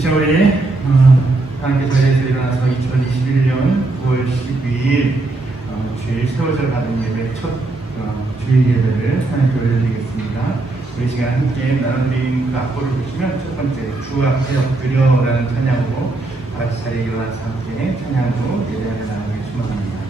시간 우리 함께 자리에서 일어나서 2021년 9월 12일 주일 세워절 받은 예배 첫 주일 예배를 하나님께 올려드리겠습니다. 우리 시간 함께 나눠드린 그 악보를 보시면 첫 번째 주 앞에 엎드려라는 찬양으로 같이 자리에 일어나서 함께 찬양으로 예배를 나누기 축원합니다.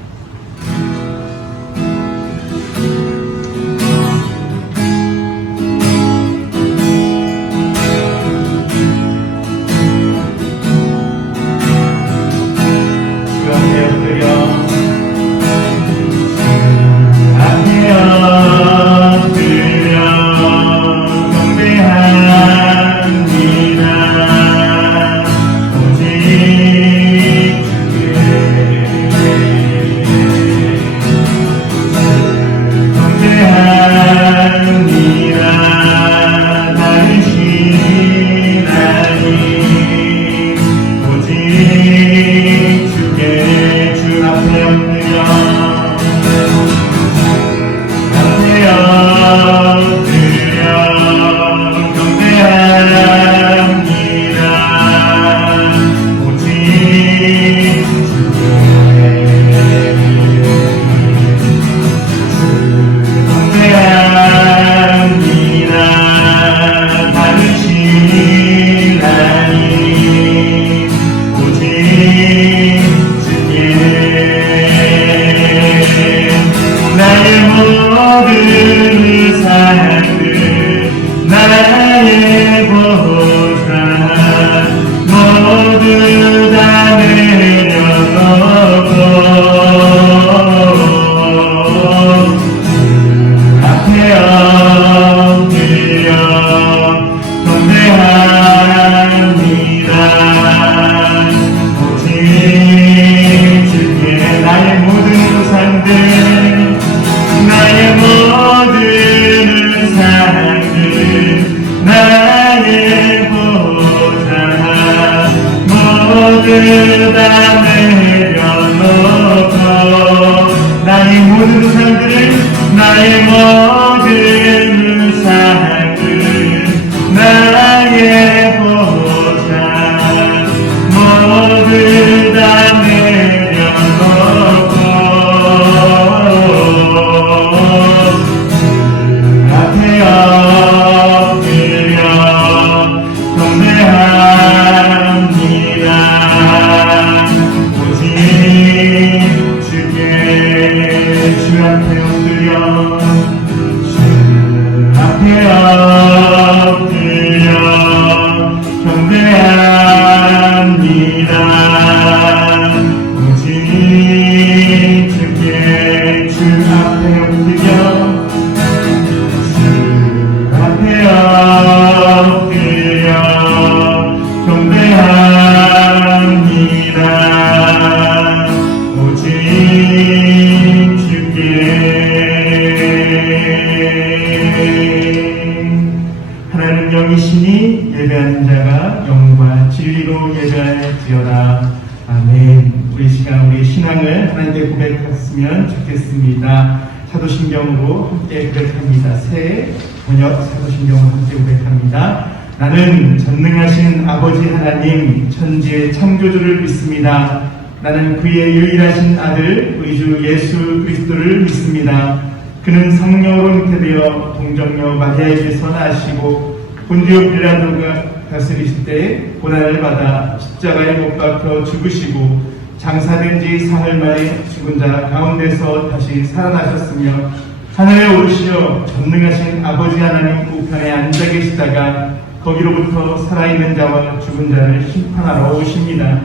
하나님 영이시니 예배하는 자가 영과 진리로 예배할지어다. 아멘. 우리 시간 우리 신앙을 하나님께 고백했으면 좋겠습니다. 사도신경으로 함께 고백합니다. 새 번역 사도신경으로 함께 고백합니다. 나는 전능하신 아버지 하나님 천지의 창조주를 믿습니다. 나는 그의 유일하신 아들 우리 주 예수 그리스도를 믿습니다. 그는 성령으로 잉태되어 동정녀 마리아에게서 나시고 본디오 빌라도가 다스리실 때 고난을 받아 십자가에 못 박혀 죽으시고 장사된 지 사흘 만에 죽은 자 가운데서 다시 살아나셨으며 하늘에 오르시어 전능하신 아버지 하나님 우편에 앉아 계시다가 거기로부터 살아있는 자와 죽은 자를 심판하러 오십니다.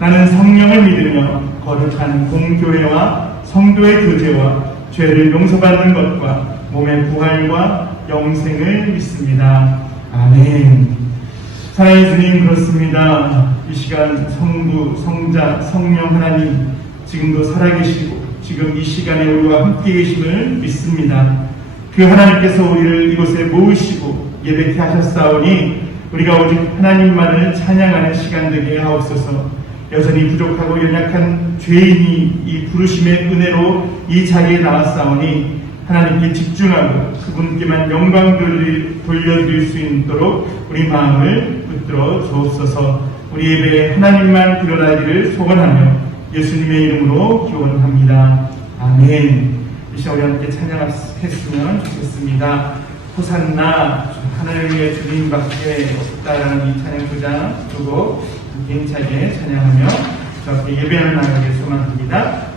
나는 성령을 믿으며 거룩한 공교회와 성도의 교제와 죄를 용서받는 것과 몸의 부활과 영생을 믿습니다. 아멘. 사랑의 주님, 그렇습니다. 이 시간 성부, 성자, 성령 하나님 지금도 살아계시고 지금 이 시간에 우리와 함께 계심을 믿습니다. 그 하나님께서 우리를 이곳에 모으시고 예배케 하셨사오니 우리가 오직 하나님만을 찬양하는 시간 되게 하옵소서. 여전히 부족하고 연약한 죄인이 이 부르심의 은혜로 이 자리에 나왔사오니 하나님께 집중하고 그분께만 영광 돌려드릴 수 있도록 우리 마음을 붙들어 주옵소서. 우리 예배에 하나님만 드러나기를 소원하며 예수님의 이름으로 기원합니다. 아멘. 이 시간 우리 함께 찬양했으면 좋겠습니다. 호산나 하나님의 주님밖에 없다라는 이 찬양 구장 두고 힘차게 찬양하며 저렇게 예배하는 나가길 소망합니다.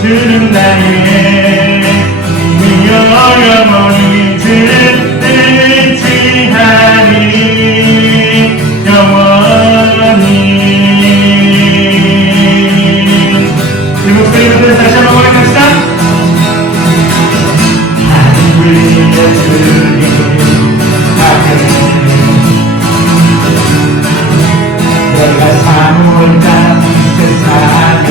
호산나 하나님의 영원히 듣지 하리 주님을 다시 한번 고백합시다. 하늘의 주님 내가 사모자 세상에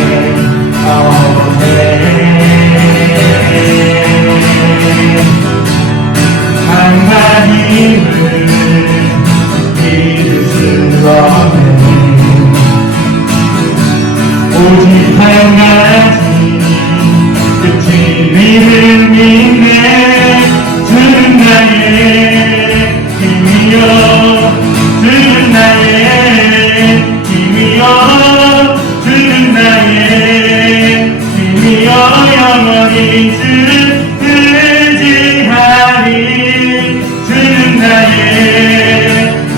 하나님을 믿을 수 없네. 오직 한 가지 그 진리를 믿네. 주는 나의 힘이여 주는 나의 힘이여 주는 나의 힘이여 영원히 주를 의지하리. 주는 나의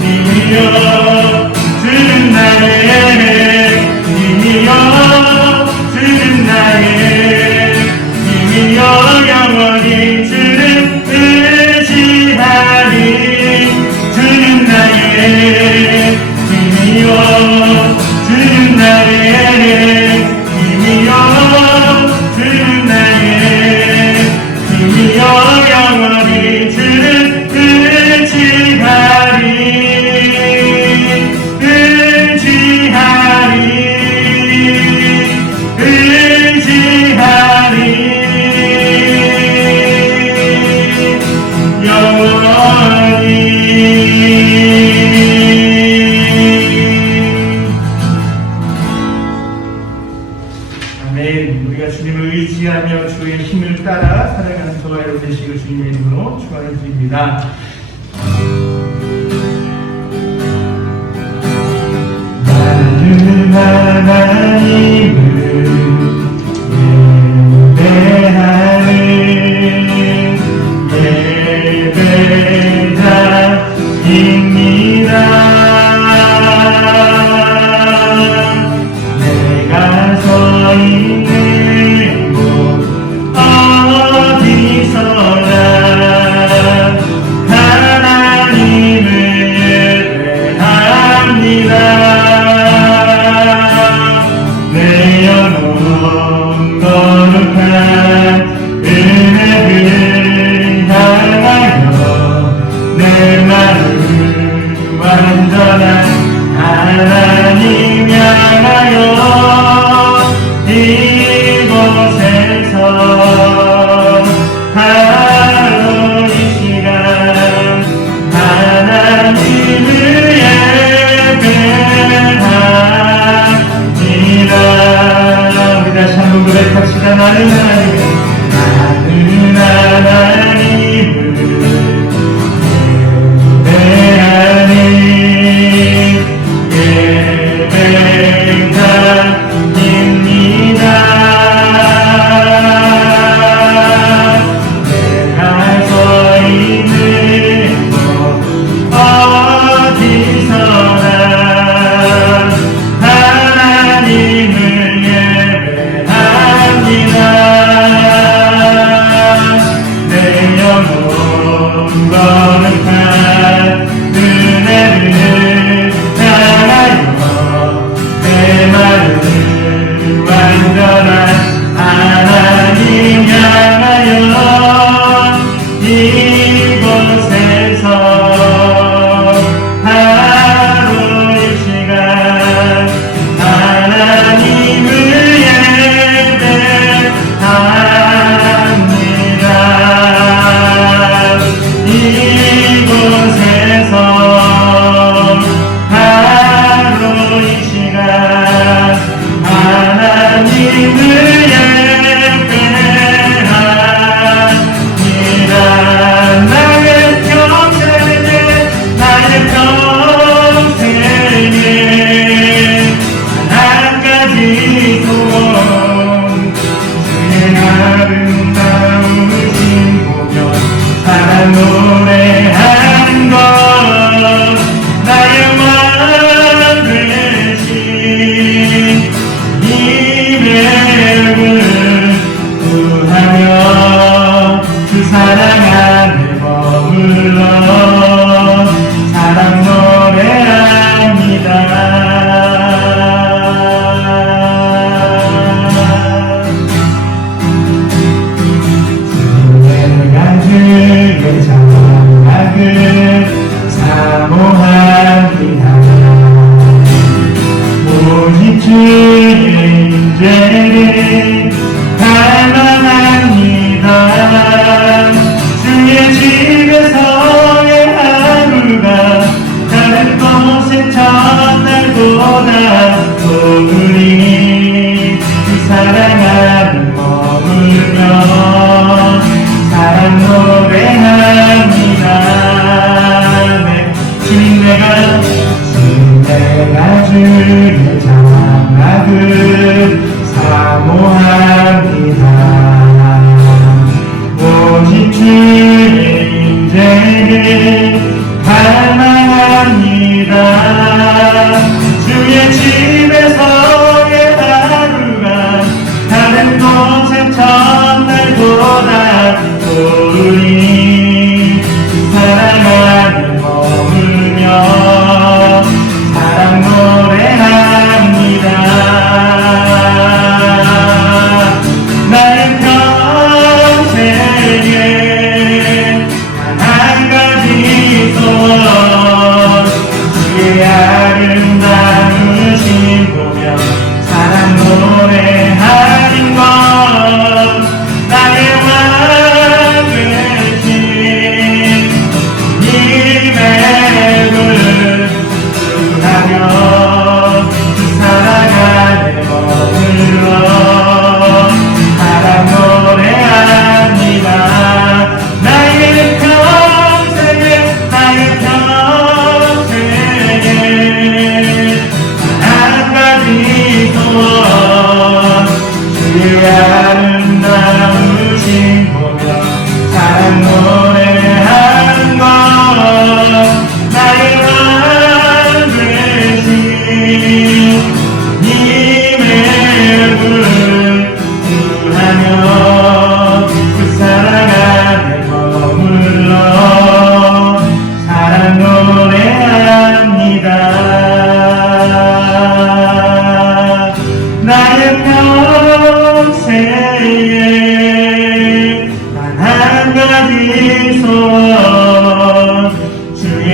힘이여 주는 나의 힘이여 주는 나의 힘이여 영원히 주를 의지하리. 주는 나의 힘이여 주는 나의 힘이여 주는 나의 힘이여 영원히 주를 의지하리. 아멘. 우리가 주님을 의지하며 주의 힘을 따라 살아가는 저와 여러분 되시길 주님의 이름으로 축원을 드립니다. 나는 하나님을 예배하는 예배자입니다. 내가 서 있는 곳 어디서나 하나님을 예배합니다. 내 영혼 거룩한 은혜를 향하여 내 마음 완전한 하나님 향하여 이곳에서 하루 이 시간 하나님을 예배합니다. 우리 다시 한번 고백합시다. 나는 하나님을 예배하는 예배자입니다. 내가 서 있는 곳 어디서나 하나님을 예배합니다. 내 영혼 거룩한 은혜를 평생 첫날보다 우리 사랑하는 머물며 사랑 노래합니다. 나의 평생에 한 가지 소원 주의 아름다우신 보며 사랑 노래하는 것 나의 왕 되신 주님의 불하며 그 사랑 안에 머물러 사랑 노래합니다. 나의 평생에 한 가지 소원 주의 아름다우신 보며 사랑 노래하는 것 나의 왕 되신 님의 불하며 그 사랑 안에 머물러 사랑 노래합니다. 나의 평생에 단 한 가지 소원 주의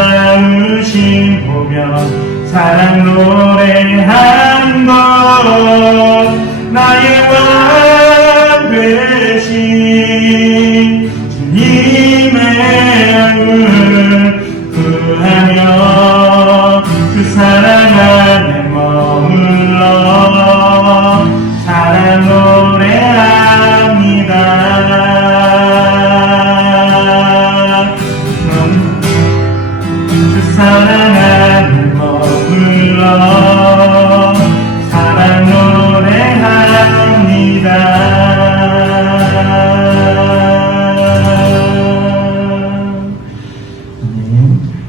아름다우신 보며 사랑 노래하는 것 나의 왕 되신 주님의 구하며 그 사랑 안에 머물러 사랑 노래합니다. 그 사랑 안에 머물러 사랑 노래합니다.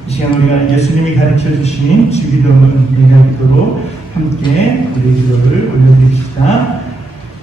이 시간 우리가 예수님이 가르쳐 주신 주기도문 예배기도로 함께 우리 기도를 올려드립시다.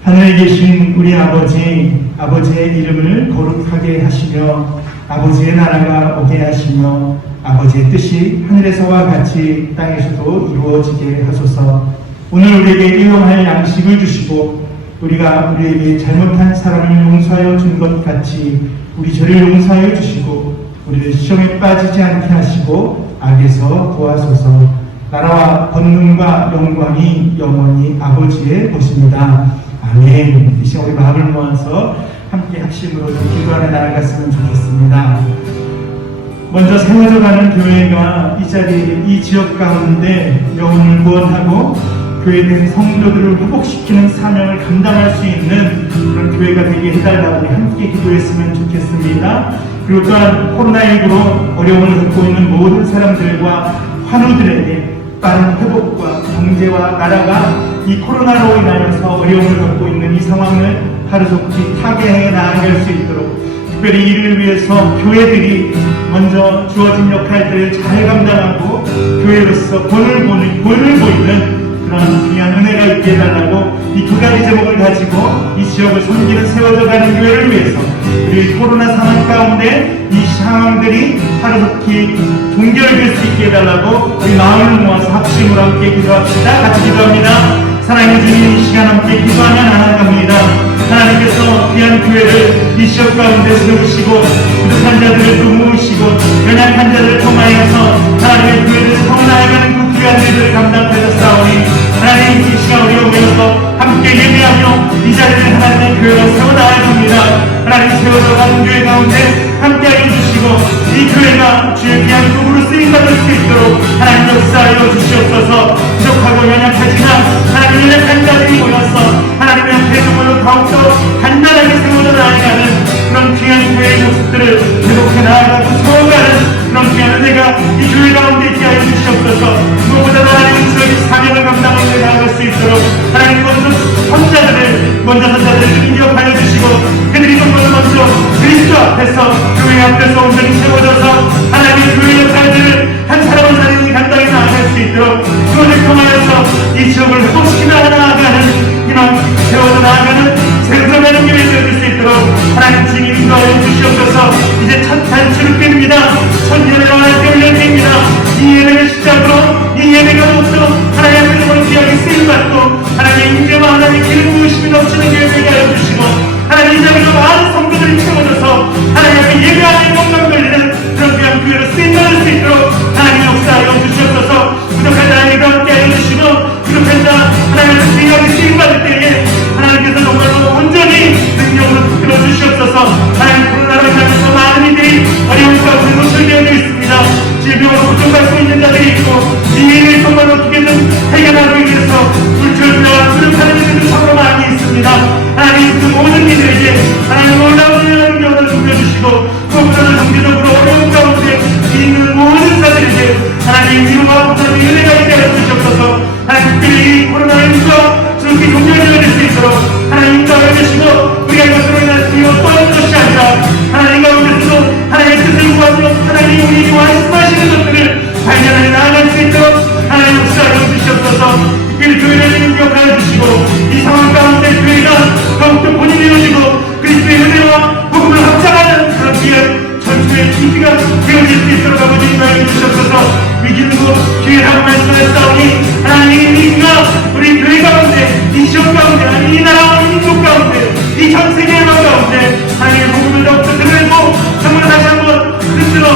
하늘에 계신 우리 아버지의 이름을 거룩하게 하시며 아버지의 나라가 오게 하시며 아버지의 뜻이 하늘에서와 같이 땅에서도 이루어지게 하소서. 오늘 우리에게 일용할 양식을 주시고 우리가 우리에게 잘못한 사람을 용서하여 준 것 같이 우리 죄를 용서하여 주시고 우리를 시험에 빠지지 않게 하시고 악에서 구하소서. 나라와 권능과 영광이 영원히 아버지의 것입니다. 아멘. 이 시간 우리 마음을 모아서 함께 합심으로 기도하며 나아갔으면 좋겠습니다. 먼저 세워져가는 교회가 이 자리, 이 지역 가운데 영혼을 구원하고 교회된 성도들을 회복시키는 사명을 감당할 수 있는 그런 교회가 되게 해달라고 우리 함께 기도했으면 좋겠습니다. 그리고 또한 코로나19로 어려움을 겪고 있는 모든 사람들과 환우들에게 빠른 회복과 경제와 나라가 이 코로나로 인하여서 어려움을 겪고 있는 이 상황을 하루속히 타개해 나아갈 수 있도록 특별히 이를 위해서 교회들이 먼저 주어진 역할들을 잘 감당하고 교회로서 본을 보이는 그런 귀한 은혜가 있게 해달라고 이 두 가지 제목을 가지고 이 지역을 섬기는 세워져가는 교회를 위해서 우리 코로나 상황 가운데 이 상황들이 하루속히 동결될 수 있게 해달라고 우리 마음을 모아서 합심으로 함께 기도합시다. 같이 기도합니다. 사랑해 주님, 이 시간 함께 기도하며 나아갑니다. 하나님께서 귀한 교회를 이 지역 가운데 세우시고 부족한 자들을 또 모으시고 연약한 자들을 통하여서 하나님의 교회를 성나아가는 그 귀한 일들을 감당하셨사오니 하나님 이 시간 우리가 모여서 함께 예배하며 이 자리를 하나님의 교회로 세워나아갑니다. 하나님 세워져가는 교회 가운데 함께하여 주시고 이 교회가 주의 귀한 도구로 쓰임받을 수 있도록 하나님 역사하여 주시옵소서. 부족하고 연약하지만 하나님 연약한 자들이 모여서 하나님의 앞에 정말로 더욱더 간단하게 세워져 나아가는 그런 귀한 교회의 모습들을 회복해 나아가고 세워가는 그런 귀한 은혜가 이 교회 가운데 있게 하여 주시옵소서. 무엇보다 하나님의 저희 사명을 감당하며 나아갈 수 있도록 하나님 먼저 선자들을 인격하여 주시고 그들이 정말로 먼저 그리스도 앞에서 교회 앞에서 온전히 세워져서 하나님의 교회 역사들을 한 사람 한 사람이 간단히 나아갈 수 있도록 그것을 통하여서 이 지역을 회복시키며 나아가는 이런 나아가는 세워져가는 교회 되어질 수 있도록 하나님 주님 인도하여 주시옵소서. 이제 첫 단추를 뺍니다. 첫 예배가 하나님께 올려드립니다. 이 예배를 시작으로 이 예배가 모두 하나님의 이름으로 귀하게 쓰임받고 하나님의 인재와 하나님의 기름 부으심이 넘치는 교회 되게 하여 주시고 하나님 이 자리로 많은 성도들이 채워져서 하나님 앞에 예배하는 영광 돌리는 그런 귀한 교회로 쓰임받을 수 있도록 하나님 역사하여 주시옵소서. 부족한 자에게 함께 하여 주시고 부족한 자 하나님 앞에 귀하게 쓰임받을 때에 하나님께서 정말로 온전히 능력으로 이끌어 주시옵소서. 하나님 코로나로 인하여서 많은 이들이 어려운 가운데 노출되어 있습니다. 질병으로 고통받고 있는 자들이 있고 이 일을 정말 어떻게든 해결하기 위해서 불철주야 부족하는 이들도 참으로 많이 있습니다. 하나님 그 모든 이들에게 하나님 놀라운 능력을 부여주시고 무엇보다도 경제적으로 어려운 가운데 있는 모든 자들에게 하나님 위로와 보답의 은혜가 있게 하여 주시옵소서. 하나님 특별히 이 코로나19가 주님께 종료되어질 수 있도록 하나님 인도하여 주시고 우리가 이것으로 인해서 뛰어떠는 것이 아니라 하나님 가운데서도 하나님의 뜻을 구하며 하나님 우리에게 말씀하시는 것들을 발견하여 나아갈 수 있도록 하나님 역사하여 주시옵소서. 특별히 교회를 기억하여 주시고 이 상황 가운데 교회가 더욱더 본이 되어지고 그리스도의 은혜와 복음을 확장하는 그런 귀한 전투의 준비가 되어질 수 있도록 아버지 인도하여 주시옵소서. 위기는고 기회라고 말씀하셨사오니 하나님의 위기가 우리 교회 가운데 이 지역 가운데 아니 이 나라와 이 민족 가운데 이 전 세계의 것 가운데 하나님의 복음을 더욱더 드러내고 정말 다시 한번 그리스도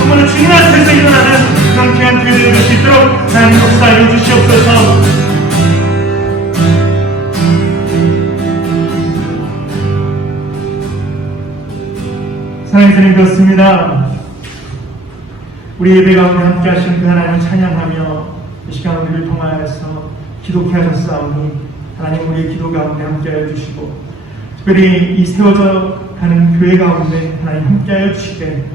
정말로 주님 앞에서 일어나는 그런 귀한 교회를 이룰 수 있도록 하나님 역사하여 주시옵소서. 사랑하는 주님 그렇습니다. 우리 예배 가운데 함께 하신 그 하나님을 찬양하며 이 시간 우리를 통하여서 기도케 하셨사오니 하나님 우리의 기도 가운데 함께 하여 주시고 특별히 이 세워져 가는 교회 가운데 하나님 함께 하여 주시되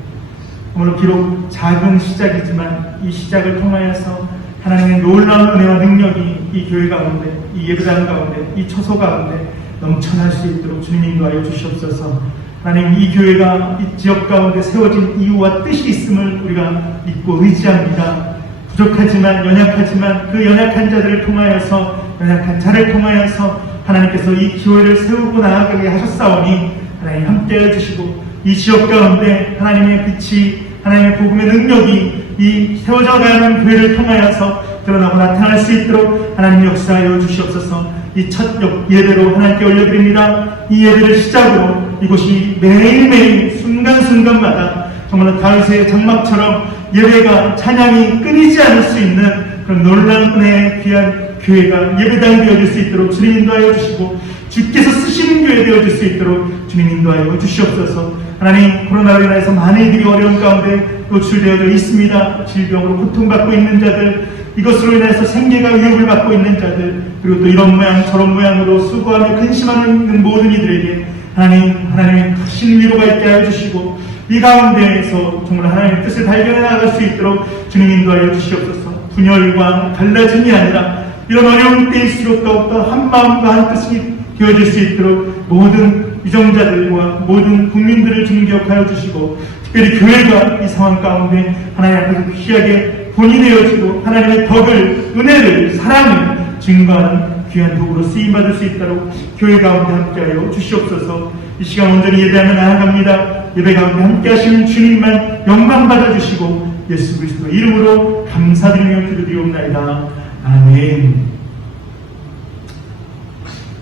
오늘 비록 작은 시작이지만 이 시작을 통하여서 하나님의 놀라운 은혜와 능력이 이 교회 가운데 이 예배당 가운데 이 처소 가운데 넘쳐날 수 있도록 주님 인도하여 주시옵소서. 하나님 이 교회가 이 지역 가운데 세워진 이유와 뜻이 있음을 우리가 믿고 의지합니다. 부족하지만 연약하지만 그 연약한 자들을 통하여서 연약한 자를 통하여서 하나님께서 이 교회를 세우고 나아가게 하셨사오니 하나님 함께해 주시고 이 지역 가운데 하나님의 빛이 하나님의 복음의 능력이 이 세워져가는 교회를 통하여서 드러나고 나타날 수 있도록 하나님 역사하여 주시옵소서. 이 첫 예배로 하나님께 올려드립니다. 이 예배를 시작으로 이곳이 매일매일 순간순간마다 정말로 다윗의 장막처럼 예배가 찬양이 끊이지 않을 수 있는 그런 놀라운 은혜의 귀한 교회가 예배당이 되어질 수 있도록 주님 인도하여 주시고 주께서 쓰시는 교회 되어질 수 있도록 주님 인도하여 주시옵소서. 하나님 코로나로 인해서 많은 이들이 어려운 가운데 노출되어져 있습니다. 질병으로 고통받고 있는 자들 이것으로 인해서 생계가 위협을 받고 있는 자들 그리고 또 이런 모양 저런 모양으로 수고하며 근심하는 모든 이들에게 하나님의 크신 위로가 있게 하여 주시고 이 가운데에서 정말 하나님의 뜻을 발견해 나갈 수 있도록 주님 인도하여 주시옵소서. 분열과 갈라짐이 아니라 이런 어려운 때일수록 더욱더 한 마음과 한 뜻이 되어질 수 있도록 모든 위정자들과 모든 국민들을 주님 기억하여 주시고 특별히 교회가 이 상황 가운데 하나님 앞에서 귀하게 본이 되어지고 하나님의 덕을, 은혜를, 사랑을 증거하는 귀한 도구로 쓰임받을 수 있도록 교회 가운데 함께하여 주시옵소서. 이 시간 온전히 예배하며 나아갑니다. 예배 가운데 함께하시는 주님만 영광 받아주시고 예수 그리스도 이름으로 감사드리며 기도드리옵나이다. 아멘.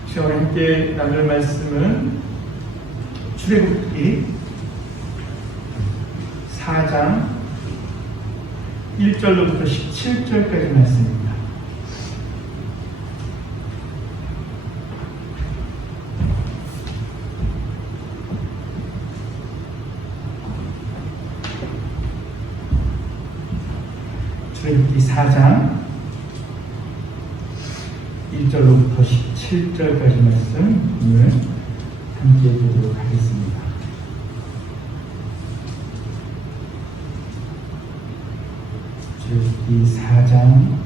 시간에 함께 나눌 말씀은 출애굽기 4장 1절로부터 17절까지 말씀입니다. 출애굽기 4장 1절로부터 17절까지 말씀을 함께 보도록 하겠습니다. 출애굽기 4장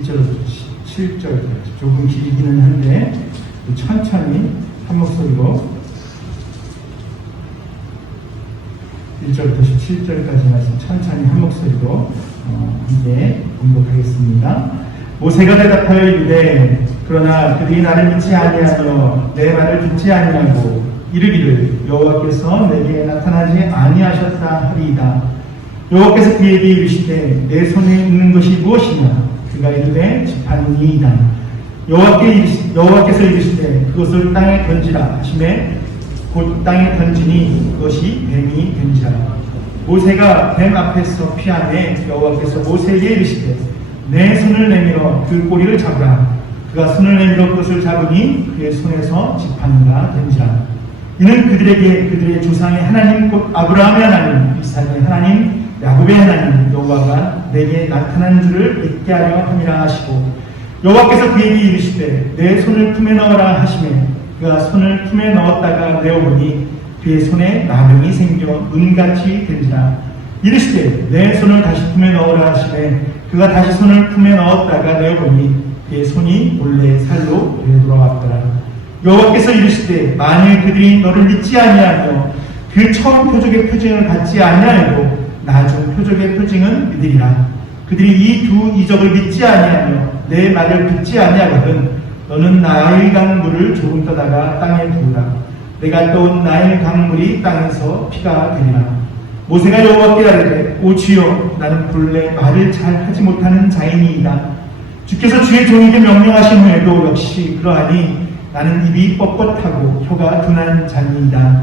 1절부터 17절까지 조금 길기는 한데 천천히 한 목소리로 1절부터 17절까지 말씀 천천히 한 목소리로 함께 공독하겠습니다. 모세가 대답하여 이르되 그러나 그들이 나를 믿지 아니하며 내 말을 듣지 아니하고 이르기를 여호와께서 내게 나타나지 아니하셨다 하리이다. 여호와께서 그에게 이르시되 내 손에 있는 것이 무엇이냐? 그가 이르되 지팡이니이다. 여호와께서 이르시되 그것을 땅에 던지라 하시매 곧 땅에 던지니 그것이 뱀이 된지라. 모세가 뱀 앞에서 피하매 여호와께서 모세에게 이르시되 내 손을 내밀어 그 꼬리를 잡으라. 그가 손을 내밀어 그것을 잡으니 그의 손에서 지팡이가 된지라. 이는 그들에게 그들의 조상의 하나님 곧 아브라함의 하나님 이삭의 하나님 야곱의 하나님 여호와가 내게 나타난 줄을 믿게 하려 함이라 하시고 여호와께서 그에게 이르시되 내 손을 품에 넣어라 하시매 그가 손을 품에 넣었다가 내어보니 그의 손에 나병이 생겨 눈같이 된지라. 이르시되 내 손을 다시 품에 넣어라 하시매 그가 다시 손을 품에 넣었다가 내어보니 그의 손이 본래 살로 되돌아왔더라. 여호와께서 이르시되 만일 그들이 너를 믿지 아니하며 그 처음 표적의 표징을 갖지 아니하여도 나중 표적의 표징은 믿으리라. 그들이 이 두 이적을 믿지 아니하며 내 말을 듣지 아니하거든 너는 나일 강물을 조금 떠다가 땅에 부으라. 내가 떠온 나일 강물이 땅에서 피가 되리라. 모세가 여호와께 아뢰되 오 주여 나는 본래 말을 잘 하지 못하는 자이니이다. 주께서 주의 종에게 명령하신 후에도 역시 그러하니 나는 입이 뻣뻣하고 혀가 둔한 자니이다.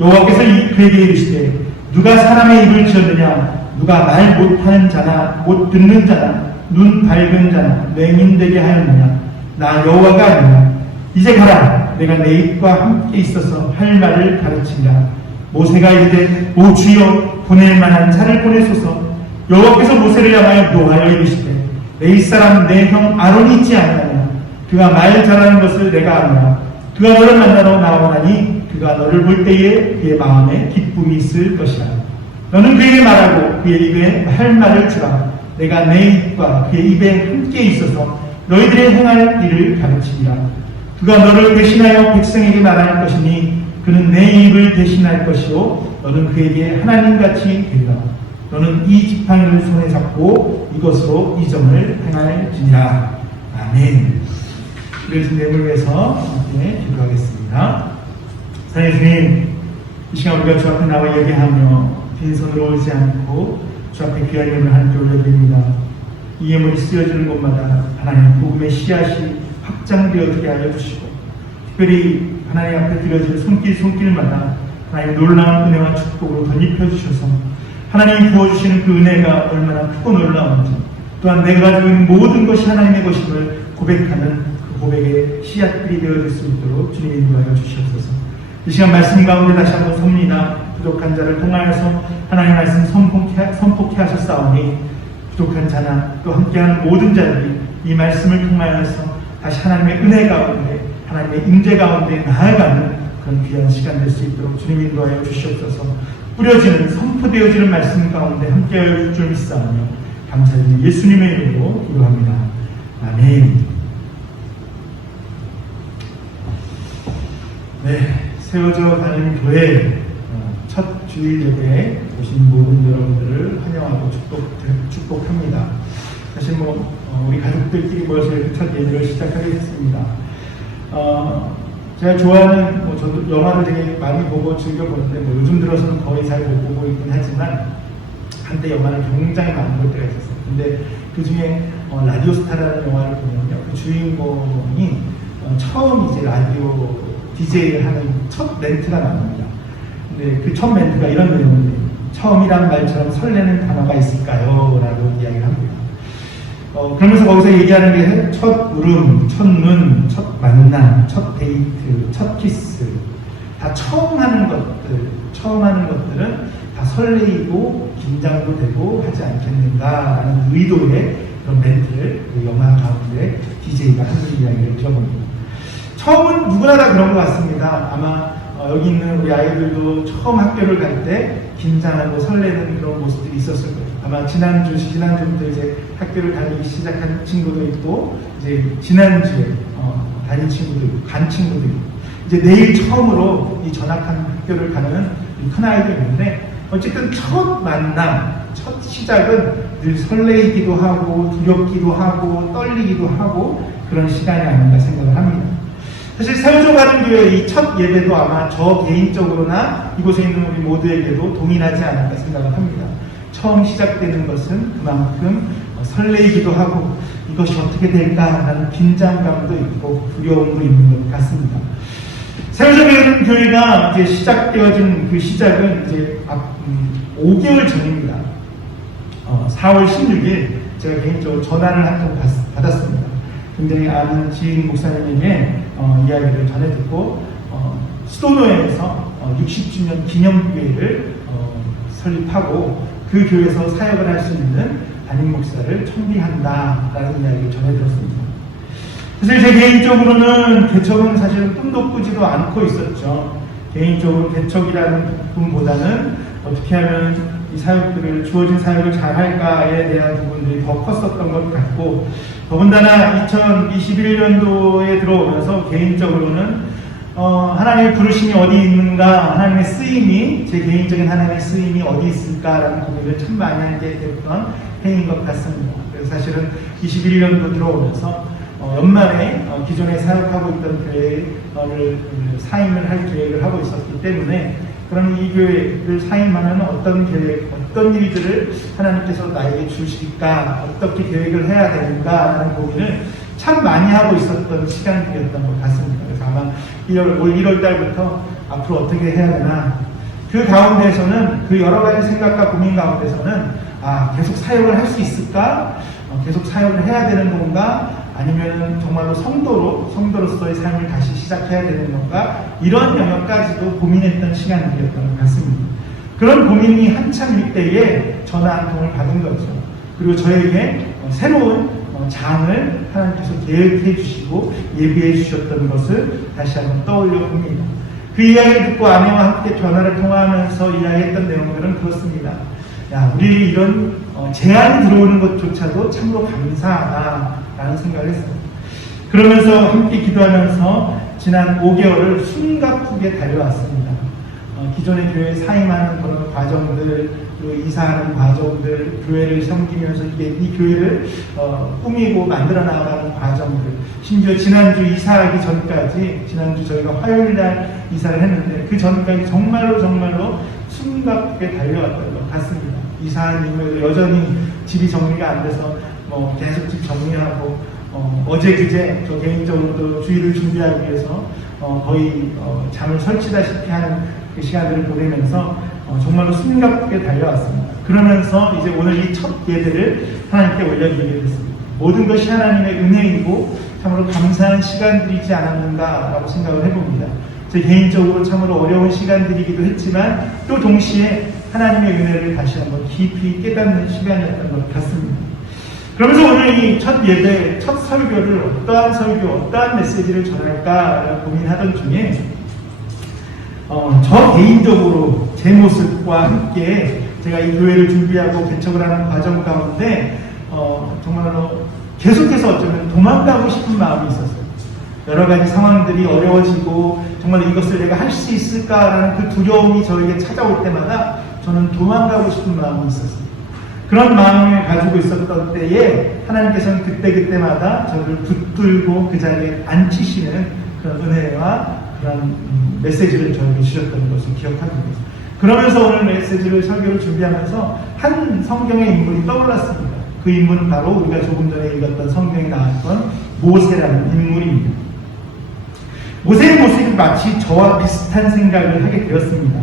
여호와께서 그에게 이르시되 누가 사람의 입을 지었느냐? 누가 말 못하는 자나 못 듣는 자나 눈 밝은 자나 맹인되게 하였느냐? 나 여호와가 아니냐? 이제 가라. 내가 내 입과 함께 있어서 할 말을 가르치리라. 모세가 이르되 오 주여 보낼 만한 자를 보내소서. 여호와께서 모세를 향하여 노하여 이르시되 내 이사람 내 형 아론이 있지 아니하냐? 그가 말 잘하는 것을 내가 아노라. 그가 너를 만나러 나오나니 그가 너를 볼 때에 그의 마음에 기쁨이 있을 것이라. 너는 그에게 말하고 그의 입에 할 말을 주라. 내가 내 입과 그의 입에 함께 있어서 너희들의 행할 일을 가르치리라. 그가 너를 대신하여 백성에게 말할 것이니 그는 내 입을 대신할 것이요 너는 그에게 하나님같이 되리라. 너는 이 지팡이를 손에 잡고 이것으로 이 점을 행할지니라. 아멘. 이러신 내용을 위해서 함께 기도하겠습니다. 사랑의 주님, 이 시간 우리가 주 앞에 나와 예배하며 빈손으로 오지 않고 주 앞에 귀한 예물을 하나님께 올려드립니다. 이 예물이 쓰여지는 곳마다 하나님 복음의 씨앗이 확장되어지게 하여 주시고 특별히 하나님 앞에 드려질 손길마다 하나님 놀라운 은혜와 축복으로 덧입혀 주셔서 하나님이 부어주시는 그 은혜가 얼마나 크고 놀라운지 또한 내가 가지고 있는 모든 것이 하나님의 것임을 고백하는 그 고백의 씨앗들이 되어질 수 있도록 주님 인도하여 주시옵소서. 이 시간 말씀 가운데 다시 한번 섭니다. 부족한 자를 통하여서 하나님의 말씀 선포케 하셨사오니 부족한 자나 또 함께하는 모든 자들이 이 말씀을 통하여서 다시 하나님의 은혜 가운데 하나님의 임재 가운데 나아가는 그런 귀한 시간 될 수 있도록 주님 인도하여 주시옵소서. 뿌려지는 선포되어지는 말씀 가운데 함께하여 줄 줄 믿사오며 감사드리는 예수님의 이름으로 기도합니다. 아멘. 네, 세워져 다니는 교회 첫 주일 예배에 오신 모든 여러분들을 환영하고 축복합니다. 사실 우리 가족들끼리 모여서 이렇게 첫 예배를 시작하게 됐습니다. 제가 좋아하는 저도 영화를 되게 많이 보고 즐겨보는데 요즘 들어서는 거의 잘 못 보고 있긴 하지만 한때 영화를 굉장히 많이 볼 때가 있었어요. 근데 그 중에 라디오스타라는 영화를 보면요, 그 주인공이 처음 이제 라디오 DJ를 하는 첫 멘트가 나옵니다. 근데 그 첫 멘트가 이런 내용인데 처음이란 말처럼 설레는 단어가 있을까요? 라고 이야기를 합니다. 그러면서 거기서 얘기하는 게 첫 울음, 첫 눈, 첫 만남, 첫 데이트, 첫 키스 다 처음 하는 것들은 다 설레이고 긴장도 되고 하지 않겠는가라는 의도의 그런 멘트를 그 영화 가운데 DJ가 하는 이야기를 들어봅니다. 처음은 누구나 다 그런 것 같습니다. 아마 여기 있는 우리 아이들도 처음 학교를 갈 때 긴장하고 설레는 그런 모습들이 있었을 거예요. 아마 지난주부터 이제 학교를 다니기 시작한 친구도 있고, 이제 지난주에 다닌 친구도 있고, 간 친구도 있고, 이제 내일 처음으로 이 전학한 학교를 가는 큰아이도 있는데, 어쨌든 첫 만남, 첫 시작은 늘 설레이기도 하고 두렵기도 하고 떨리기도 하고 그런 시간이 아닌가 생각을 합니다. 사실 세워져가는 교회 이 첫 예배도 아마 저 개인적으로나 이곳에 있는 우리 모두에게도 동일하지 않을까 생각을 합니다. 처음 시작되는 것은 그만큼 설레이기도 하고 이것이 어떻게 될까라는 긴장감도 있고 두려움도 있는 것 같습니다. 세워져가는 교회가 이제 시작되어진 그 시작은 이제 5개월 전입니다. 4월 16일 제가 개인적으로 전화를 한 통 받았습니다. 굉장히 아는 지인 목사님에게 이야기를 전해 듣고 수도노회에서 60주년 기념교회를 설립하고 그 교회에서 사역을 할 수 있는 담임 목사를 청비한다라는 이야기를 전해 들었습니다. 사실 제 개인적으로는 개척은 사실은 꿈도 꾸지도 않고 있었죠. 개인적으로 개척이라는 부분보다는 어떻게 하면 이 사역들을 주어진 사역을 잘 할까에 대한 부분들이 더 컸었던 것 같고, 더군다나 2021년도에 들어오면서 개인적으로는 하나님의 부르심이 어디 있는가, 하나님의 쓰임이, 제 개인적인 하나님의 쓰임이 어디 있을까라는 고민을 참 많이 하게 됐던 해인 것 같습니다. 그래서 사실은 21년도 들어오면서 연말에 기존에 사역하고 있던 교회를 사임을 할 계획을 하고 있었기 때문에, 그럼 이 교회를 사임하면 어떤 계획, 어떤 일들을 하나님께서 나에게 주실까, 어떻게 계획을 해야 되는가라는 고민을 참 많이 하고 있었던 시간이었던 것 같습니다. 그래서 아마 올 1월 달부터 앞으로 어떻게 해야 되나, 그 가운데서는, 그 여러 가지 생각과 고민 가운데서는 계속 사역을 할 수 있을까? 계속 사역을 해야 되는 건가? 아니면 정말로 성도로서의 삶을 다시 시작해야 되는 건가? 이런 영역까지도 고민했던 시간이었던 것 같습니다. 그런 고민이 한참일 때에 전화 한 통을 받은 거죠. 그리고 저에게 새로운 장을 하나님께서 계획해 주시고 예비해 주셨던 것을 다시 한번 떠올려 봅니다. 그 이야기를 듣고 아내와 함께 전화를 통화하면서 이야기했던 내용들은 그렇습니다. 우리 이런 제안이 들어오는 것조차도 참으로 감사하다라는 생각을 했어요. 그러면서 함께 기도하면서 지난 5개월을 숨가쁘게 달려왔습니다. 기존의 교회에 사임하는 그런 과정들, 그리고 이사하는 과정들, 교회를 섬기면서 이 교회를 꾸미고 만들어 나가는 과정들, 심지어 지난주 이사하기 전까지, 지난주 저희가 화요일날 이사를 했는데 그 전까지 정말로 숨가쁘게 달려왔던 것 같습니다. 이사한 이후에도 여전히 집이 정리가 안 돼서 계속 집 정리하고, 어제 그제 저 개인적으로도 주일을 준비하기 위해서 거의 잠을 설치다시피 하는 그 시간들을 보내면서 정말로 숨가쁘게 달려왔습니다. 그러면서 이제 오늘 이 첫 예배를 하나님께 올려드리게 됐습니다. 모든 것이 하나님의 은혜이고 참으로 감사한 시간들이지 않았는가라고 생각을 해봅니다. 제 개인적으로 참으로 어려운 시간들이기도 했지만 또 동시에 하나님의 은혜를 다시 한번 깊이 깨닫는 시간이었던 것 같습니다. 그러면서 오늘 이 첫 예배, 첫 설교를 어떠한 설교, 어떠한 메시지를 전할까 고민하던 중에 저 개인적으로 제 모습과 함께 제가 이 교회를 준비하고 개척을 하는 과정 가운데 정말로 계속해서 어쩌면 도망가고 싶은 마음이 있었어요. 여러 가지 상황들이 어려워지고 정말 이것을 내가 할 수 있을까라는 그 두려움이 저에게 찾아올 때마다 저는 도망가고 싶은 마음이 있었어요. 그런 마음을 가지고 있었던 때에 하나님께서는 그때마다 저를 붙들고 그 자리에 앉히시는 그런 은혜와 그런 메시지를 저에게 주셨던 것을 기억합니다. 그러면서 오늘 메시지를 설교를 준비하면서 한 성경의 인물이 떠올랐습니다. 그 인물은 바로 우리가 조금 전에 읽었던 성경에 나왔던 모세라는 인물입니다. 모세의 모습이 마치 저와 비슷한 생각을 하게 되었습니다.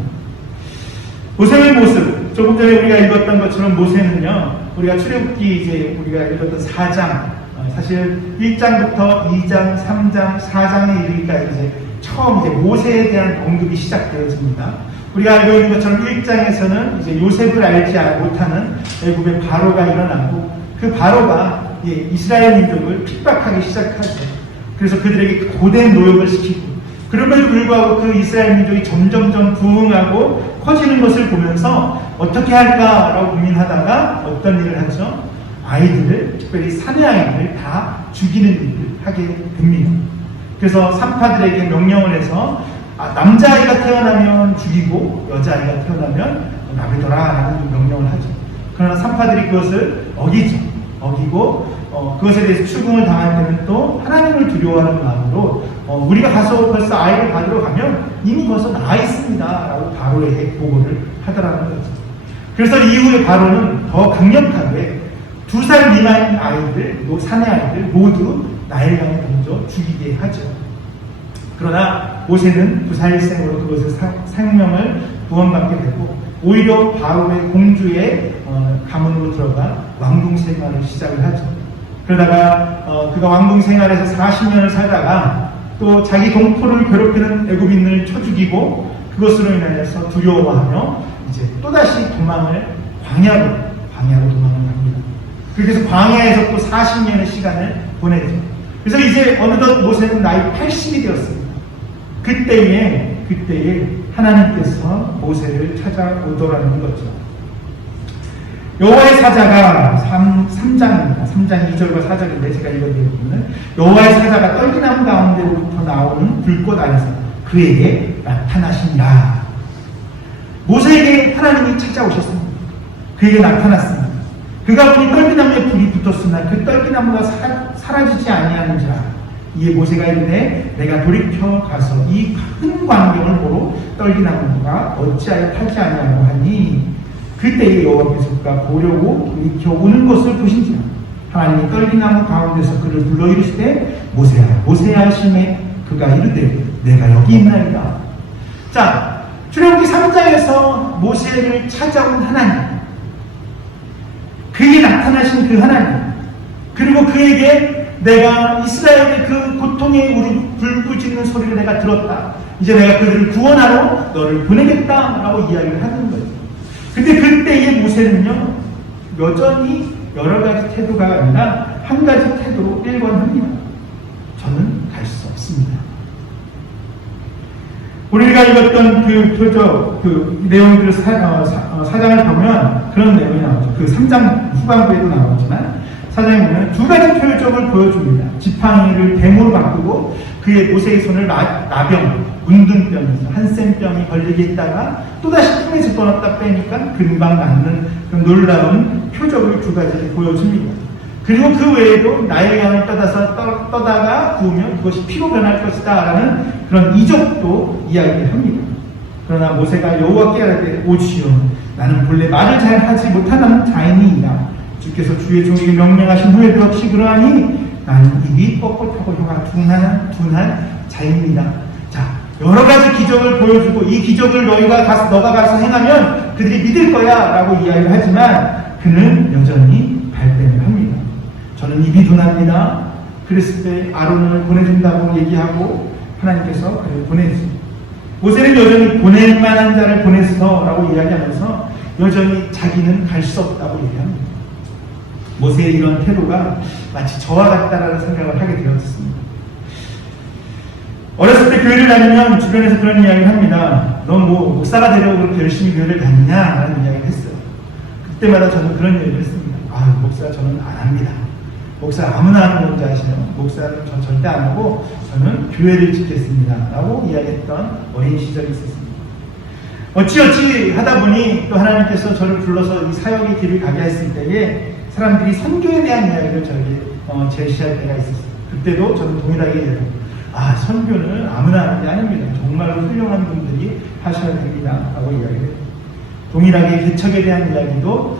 모세의 모습, 조금 전에 우리가 읽었던 것처럼 모세는요, 우리가 출애굽기 이제 우리가 읽었던 4장, 사실 1장부터 2장, 3장, 4장에 이르기까지 이제 처음 이제 모세에 대한 언급이 시작되어집니다. 우리가 알고 있는 것처럼 1장에서는 이제 요셉을 알지 못하는 애굽의 바로가 일어나고 그 바로가 이스라엘 민족을 핍박하기 시작하죠. 그래서 그들에게 고된 노역을 시키고, 그럼에도 불구하고 그 이스라엘 민족이 점점점 부흥하고 커지는 것을 보면서 어떻게 할까라고 고민하다가 어떤 일을 하죠? 아이들을, 특별히 사내 아이들을 다 죽이는 일을 하게 됩니다. 그래서 산파들에게 명령을 해서 남자아이가 태어나면 죽이고 여자아이가 태어나면 나비더라라는 명령을 하죠. 그러나 산파들이 그것을 어기고 그것에 대해서 추궁을 당할 때는 또 하나님을 두려워하는 마음으로 우리가 가서 벌써 아이를 받으러 가면 이미 벌써 나와 있습니다 라고 바로에게 보고를 하더라는 거죠. 그래서 이후에 바로는 더 강력하게 2살 미만 아이들, 사내 아이들 모두 나일강에 던져 죽이게 하죠. 그러나 모세는 부살생으로 그것을 생명을 구원받게 되고 오히려 바로의 공주의 가문으로 들어가 왕궁 생활을 시작을 하죠. 그러다가 그가 왕궁 생활에서 40년을 살다가 또 자기 동포를 괴롭히는 애굽인을 쳐 죽이고 그것으로 인하여서 두려워하며 이제 또다시 도망을 광야로 도망을 합니다. 그래서 광야에서 또 40년의 시간을 보내죠. 그래서 이제 어느덧 모세는 나이 80이 되었습니다. 그때에 하나님께서 모세를 찾아오더라는 거죠. 여호와의 사자가 3장입니다. 3장 2절과 4절인데 제가 읽어드리면 여호와의 사자가 떨기나무 가운데로부터 나오는 불꽃 안에서 그에게 나타나시니라. 모세에게 하나님이 찾아오셨습니다. 그에게 나타났습니다. 그가 보니 떨기나무에 불이 붙었으나 그 떨기나무가 사라지지 아니하는지라. 이에 모세가 이르되 내가 돌이켜 가서 이 큰 광경을 보러 떨기나무가 어찌하여 타지 아니하고 하니 그때에 여호와께서 그가 보려고 돌이켜 오는 것을 보신지라. 하나님이 떨기나무 가운데서 그를 불러 이르시되 모세야 모세야 하시매 그가 이르되 내가 여기 있나이다. 자, 출애굽기 3장에서 모세를 찾아온 하나님, 그에게 나타나신 그 하나님, 그리고 그에게 내가 이스라엘의 그 고통의 울부짖는 소리를 내가 들었다. 이제 내가 그들을 구원하러 너를 보내겠다라고 이야기를 하는 거예요. 근데 그때의 모세는요, 여전히 여러 가지 태도가 아니라 한 가지 태도로 일관합니다. 저는 갈 수 없습니다. 우리가 읽었던 그 표적, 그 내용들 사장을 보면 그런 내용이 나오죠. 그 3장 후반부에도 나오지만 사장에 보면 두 가지 표적을 보여줍니다. 지팡이를 뱀으로 바꾸고 그의 모세의 손을 나병, 문둥병에서 한센병이 걸리게 했다가 또다시 품에서 떠났다 빼니까 금방 낫는 그 놀라운 표적을 두 가지를 보여줍니다. 그리고 그 외에도 나일강을 떠다가 구우면 그것이 피로 변할 것이다 라는 그런 이적도 이야기를 합니다. 그러나 모세가 여호와께 아뢰되 오주여 나는 본래 말을 잘 하지 못하는 자인이니라. 주께서 주의 종에게 명령하신 후에도 역시 그러하니 나는 입이 뻣뻣하고 혀가 둔한 자입니다. 자, 여러 가지 기적을 보여주고 이 기적을 너가 가서 행하면 그들이 믿을 거야 라고 이야기를 하지만 그는 여전히 발뺌을 합니다. 저는 입이 둔합니다. 그랬을 때 아론을 보내준다고 얘기하고 하나님께서 그를 보내주세요. 모세는 여전히 보낼 만한 자를 보냈어 라고 이야기하면서 여전히 자기는 갈 수 없다고 얘기합니다. 모세의 이런 태도가 마치 저와 같다라는 생각을 하게 되었습니다. 어렸을 때 교회를 다니면 주변에서 그런 이야기를 합니다. 넌 뭐 목사가 되려고 그렇게 열심히 교회를 다니냐? 라는 이야기를 했어요. 그때마다 저는 그런 얘기를 했습니다. 아, 목사 저는 안 합니다. 목사 아무나 하는 건지 아시나요? 목사는 저 절대 안 하고 저는 교회를 짓겠습니다. 라고 이야기했던 어린 시절이 있었습니다. 어찌어찌 하다 보니 또 하나님께서 저를 불러서 이 사역의 길을 가게 했을 때에 사람들이 선교에 대한 이야기를 저에게 제시할 때가 있었어요. 그때도 저는 동일하게 얘기해요. 아, 선교는 아무나 하는 게 아닙니다. 정말로 훌륭한 분들이 하셔야 됩니다. 라고 이야기해요. 동일하게 개척에 대한 이야기도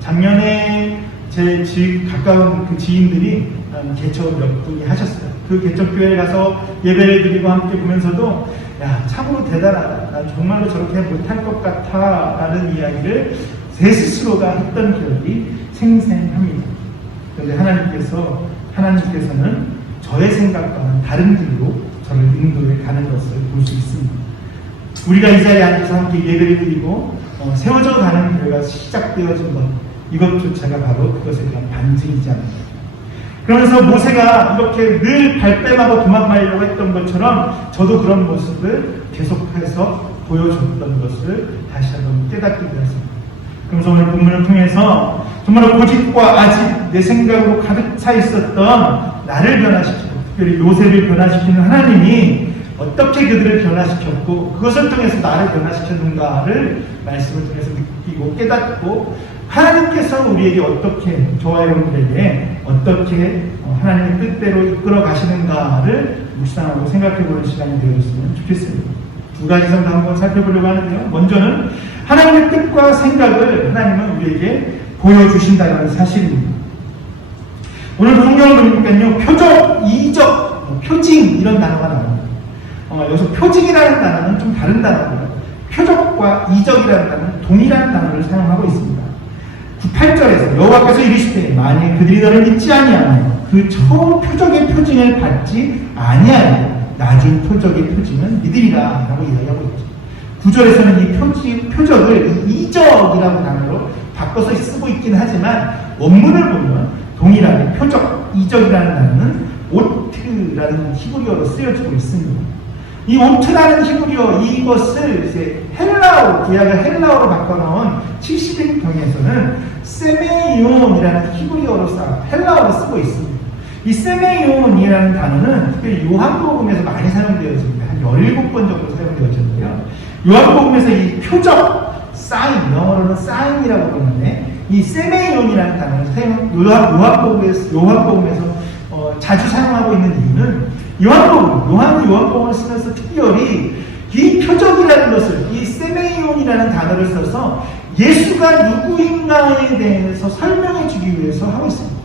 작년에 제 가까운 그 지인들이 개척을 몇 분이 하셨어요. 그 개척교회에 가서 예배를 드리고 함께 보면서도 야, 참으로 대단하다. 난 정말로 저렇게 못할 것 같아. 라는 이야기를 제 스스로가 했던 기억이 생생합니다. 그런데 하나님께서는 저의 생각과는 다른 길로 저를 인도해 가는 것을 볼 수 있습니다. 우리가 이 자리에 앉아서 함께 예배를 드리고 세워져 가는 교회가 시작되어진 것, 이것조차가 바로 그것에 대한 반증이지 않습니까? 그러면서 모세가 이렇게 늘 발뺌하고 도망가려고 했던 것처럼 저도 그런 모습을 계속해서 보여줬던 것을 다시 한번 깨닫게 되었습니다. 그래서 오늘 본문을 통해서 정말 고집과 아집, 내 생각으로 가득 차 있었던 나를 변화시키고 특별히 요셉을 변화시키는 하나님이 어떻게 그들을 변화시켰고 그것을 통해서 나를 변화시켰는가를 말씀을 통해서 느끼고 깨닫고 하나님께서 우리에게 어떻게 저와 여러분들에게 어떻게 하나님의 뜻대로 이끌어 가시는가를 묵상하고 생각해보는 시간이 되었으면 좋겠습니다. 두 가지 점도 한번 살펴보려고 하는데요. 먼저는 하나님의 뜻과 생각을 하나님은 우리에게 보여주신다는 사실입니다. 오늘 성경을 보니까요, 표적, 이적, 표징 이런 단어가 나옵니다. 여기서 표징이라는 단어는 좀 다른 단어고요. 표적과 이적이라는 단어는 동일한 단어를 사용하고 있습니다. 8절에서 여호와께서 이르시되 만일 그들이 너를 믿지 아니하며 그 처음 표적의 표징을 받지 아니하여 나중 표적의 표징은 믿으리라 라고 이야기하고 있죠. 9절에서는 이 표적을 이적이라는 단어로 바꿔서 쓰고 있긴 하지만 원문을 보면 동일하게 표적, 이적이라는 단어는 오트라는 히브리어로 쓰여지고 있습니다. 이 오트라는 히브리어 이것을 이제 헬라어, 구약을 헬라어로 바꿔놓은 70인경에서는 세메이온이라는 히브리어로 헬라어로 쓰고 있습니다. 이 세메이온이라는 단어는 특별히 요한복음에서 많이 사용되어집니다. 한 17번 정도 사용되어졌는데요. 요한복음에서 이 표적, 사인, 영어로는 사인이라고 그러는데 이 세메이온이라는 단어를 요한복음에서 자주 사용하고 있는 이유는 요한이 요한복음을 쓰면서 특별히 이 표적이라는 것을, 이 세메이온이라는 단어를 써서 예수가 누구인가에 대해서 설명해 주기 위해서 하고 있습니다.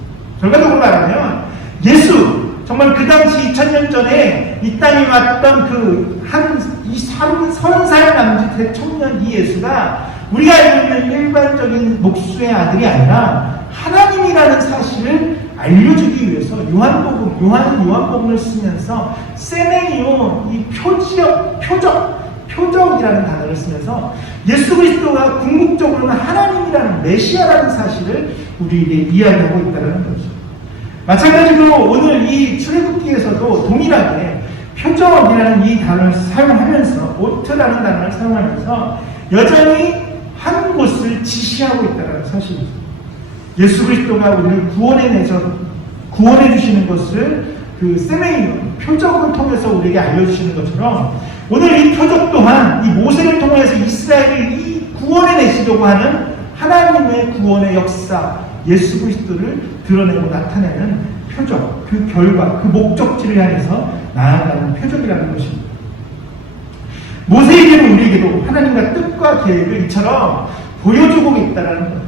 결과적으로 말하면 예수, 정말 그 당시 2000년 전에 이 땅에 왔던 이 30살 남짓의 청년 이 예수가 우리가 알고 있는 일반적인 목수의 아들이 아니라 하나님이라는 사실을 알려주기 위해서 요한은 요한복음을 쓰면서 세메이온, 이 표적이라는 단어를 쓰면서 예수 그리스도가 궁극적으로는 하나님이라는 메시아라는 사실을 우리에게 이야기하고 있다는 거죠. 마찬가지로 오늘 이 출애굽기에서도 동일하게 표적이라는 이 단어를 사용하면서 오트라는 단어를 사용하면서 여전히 한 곳을 지시하고 있다는 사실입니다. 예수 그리스도가 우리를 구원해 주시는 것을 그 세메이온, 표적을 통해서 우리에게 알려주시는 것처럼 오늘 이 표적 또한 이 모세를 통해서 이스라엘을 구원해 내시려고 하는 하나님의 구원의 역사, 예수 그리스도를 드러내고 나타내는 표적, 그 결과, 그 목적지를 향해서 나아가는 표적이라는 것입니다. 모세에게도 우리에게도 하나님과 뜻과 계획을 이처럼 보여주고 있다는 것.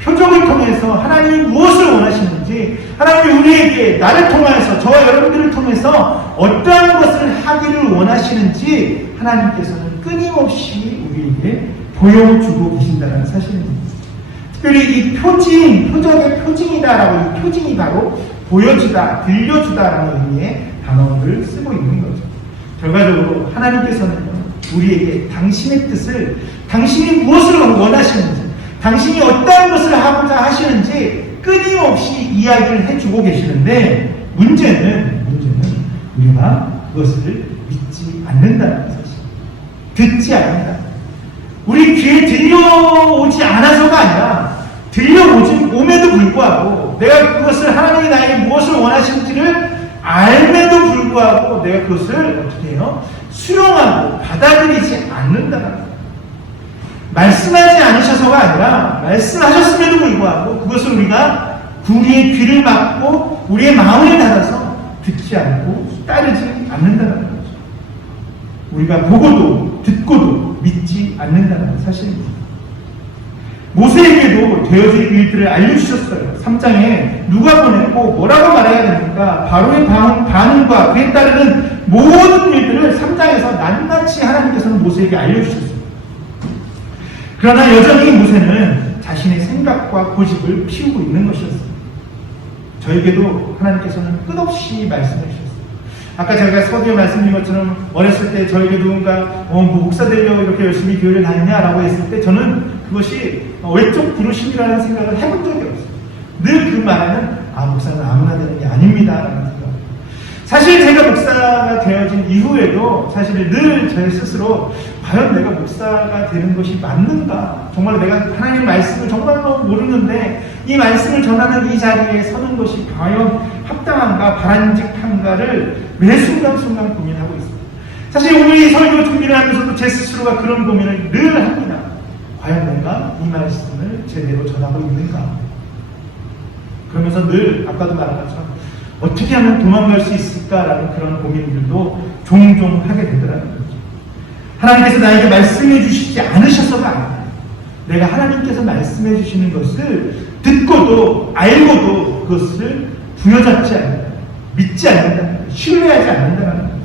표적을 통해서 하나님이 무엇을 원하시는지, 하나님이 우리에게, 나를 통해서, 저와 여러분들을 통해서 어떠한 것을 하기를 원하시는지 하나님께서는 끊임없이 우리에게 보여주고 계신다는 사실입니다. 특별히 이 표적의 표징이다라고, 이 표징이 바로 보여주다, 들려주다라는 의미의 단어를 쓰고 있는 거죠. 결과적으로 하나님께서는 우리에게 당신의 뜻을, 당신이 무엇을 원하시는지, 당신이 어떠한 것을 하고자 하시는지 끊임없이 이야기를 해주고 계시는데 문제는 우리가 그것을 믿지 않는다는 사실, 듣지 않는다. 우리 귀에 들려오지 않아서가 아니라 들려옴에도 불구하고 내가 그것을, 하나님이 나에게 무엇을 원하시는지를 알면도 불구하고 내가 그것을 어떻게 해요? 수용하고 받아들이지 않는다는 거예요. 말씀하지 않으셔서가 아니라 말씀하셨음에도 불구하고 그것을 우리의 귀를 막고 우리의 마음을 닫아서 듣지 않고 따르지 않는다는 거죠. 우리가 보고도 듣고도 믿지 않는다는 사실입니다. 모세에게도 되어질 일들을 알려주셨어요. 3장에 누가 보냈고 뭐라고 말해야 됩니까? 바로의 반응과 그에 따르는 모든 일들을 3장에서 낱낱이 하나님께서는 모세에게 알려주셨어요. 그러나 여전히 모세는 자신의 생각과 고집을 피우고 있는 것이었습니다. 저에게도 하나님께서는 끝없이 말씀해 주셨어요. 아까 제가 서두에 말씀드린 것처럼 어렸을 때 저에게 누군가 목사 되려고 이렇게 열심히 교회를 다니냐라고 했을 때 저는 그것이 외적 부르심이라는 생각을 해본 적이 없어요. 늘 그 말에는 목사는 아무나 되는 게 아닙니다 라는 생각. 사실 제가 목사가 되어진 이후에도 사실 늘 저 스스로 과연 내가 목사가 되는 것이 맞는가? 정말 내가 하나님의 말씀을 정말로 모르는데 이 말씀을 전하는 이 자리에 서는 것이 과연 합당한가, 바람직한가를 매 순간순간 고민하고 있습니다. 사실 우리 설교 준비를 하면서도 제 스스로가 그런 고민을 늘 합니다. 과연 내가 이 말씀을 제대로 전하고 있는가? 그러면서 늘 아까도 말한 것처럼 어떻게 하면 도망갈 수 있을까라는 그런 고민들도 종종 하게 되더라고요. 하나님께서 나에게 말씀해 주시지 않으셔서가 아니라 내가 하나님께서 말씀해 주시는 것을 듣고도 알고도 그것을 부여잡지 않는다, 믿지 않는다, 신뢰하지 않는다는 거예요.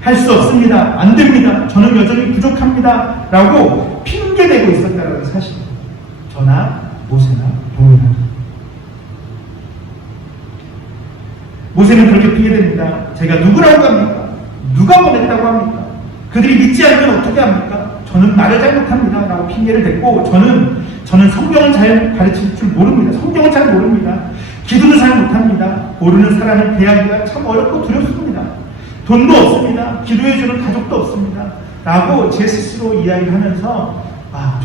할 수 없습니다, 안 됩니다, 저는 여전히 부족합니다 라고 핑계대고 있었다는 사실입니다. 저나 모세나 동일합니다. 모세는 그렇게 핑계댑니다. 제가 누구라고 합니까? 누가 보냈다고 합니까? 그들이 믿지 않으면 어떻게 합니까? 저는 말을 잘못합니다 라고 핑계를 댔고 저는 성경을 잘 가르칠 줄 모릅니다. 성경을 잘 모릅니다. 기도도 잘 못합니다. 모르는 사람을 대하기가 참 어렵고 두렵습니다. 돈도 없습니다. 기도해주는 가족도 없습니다 라고 제 스스로 이야기하면서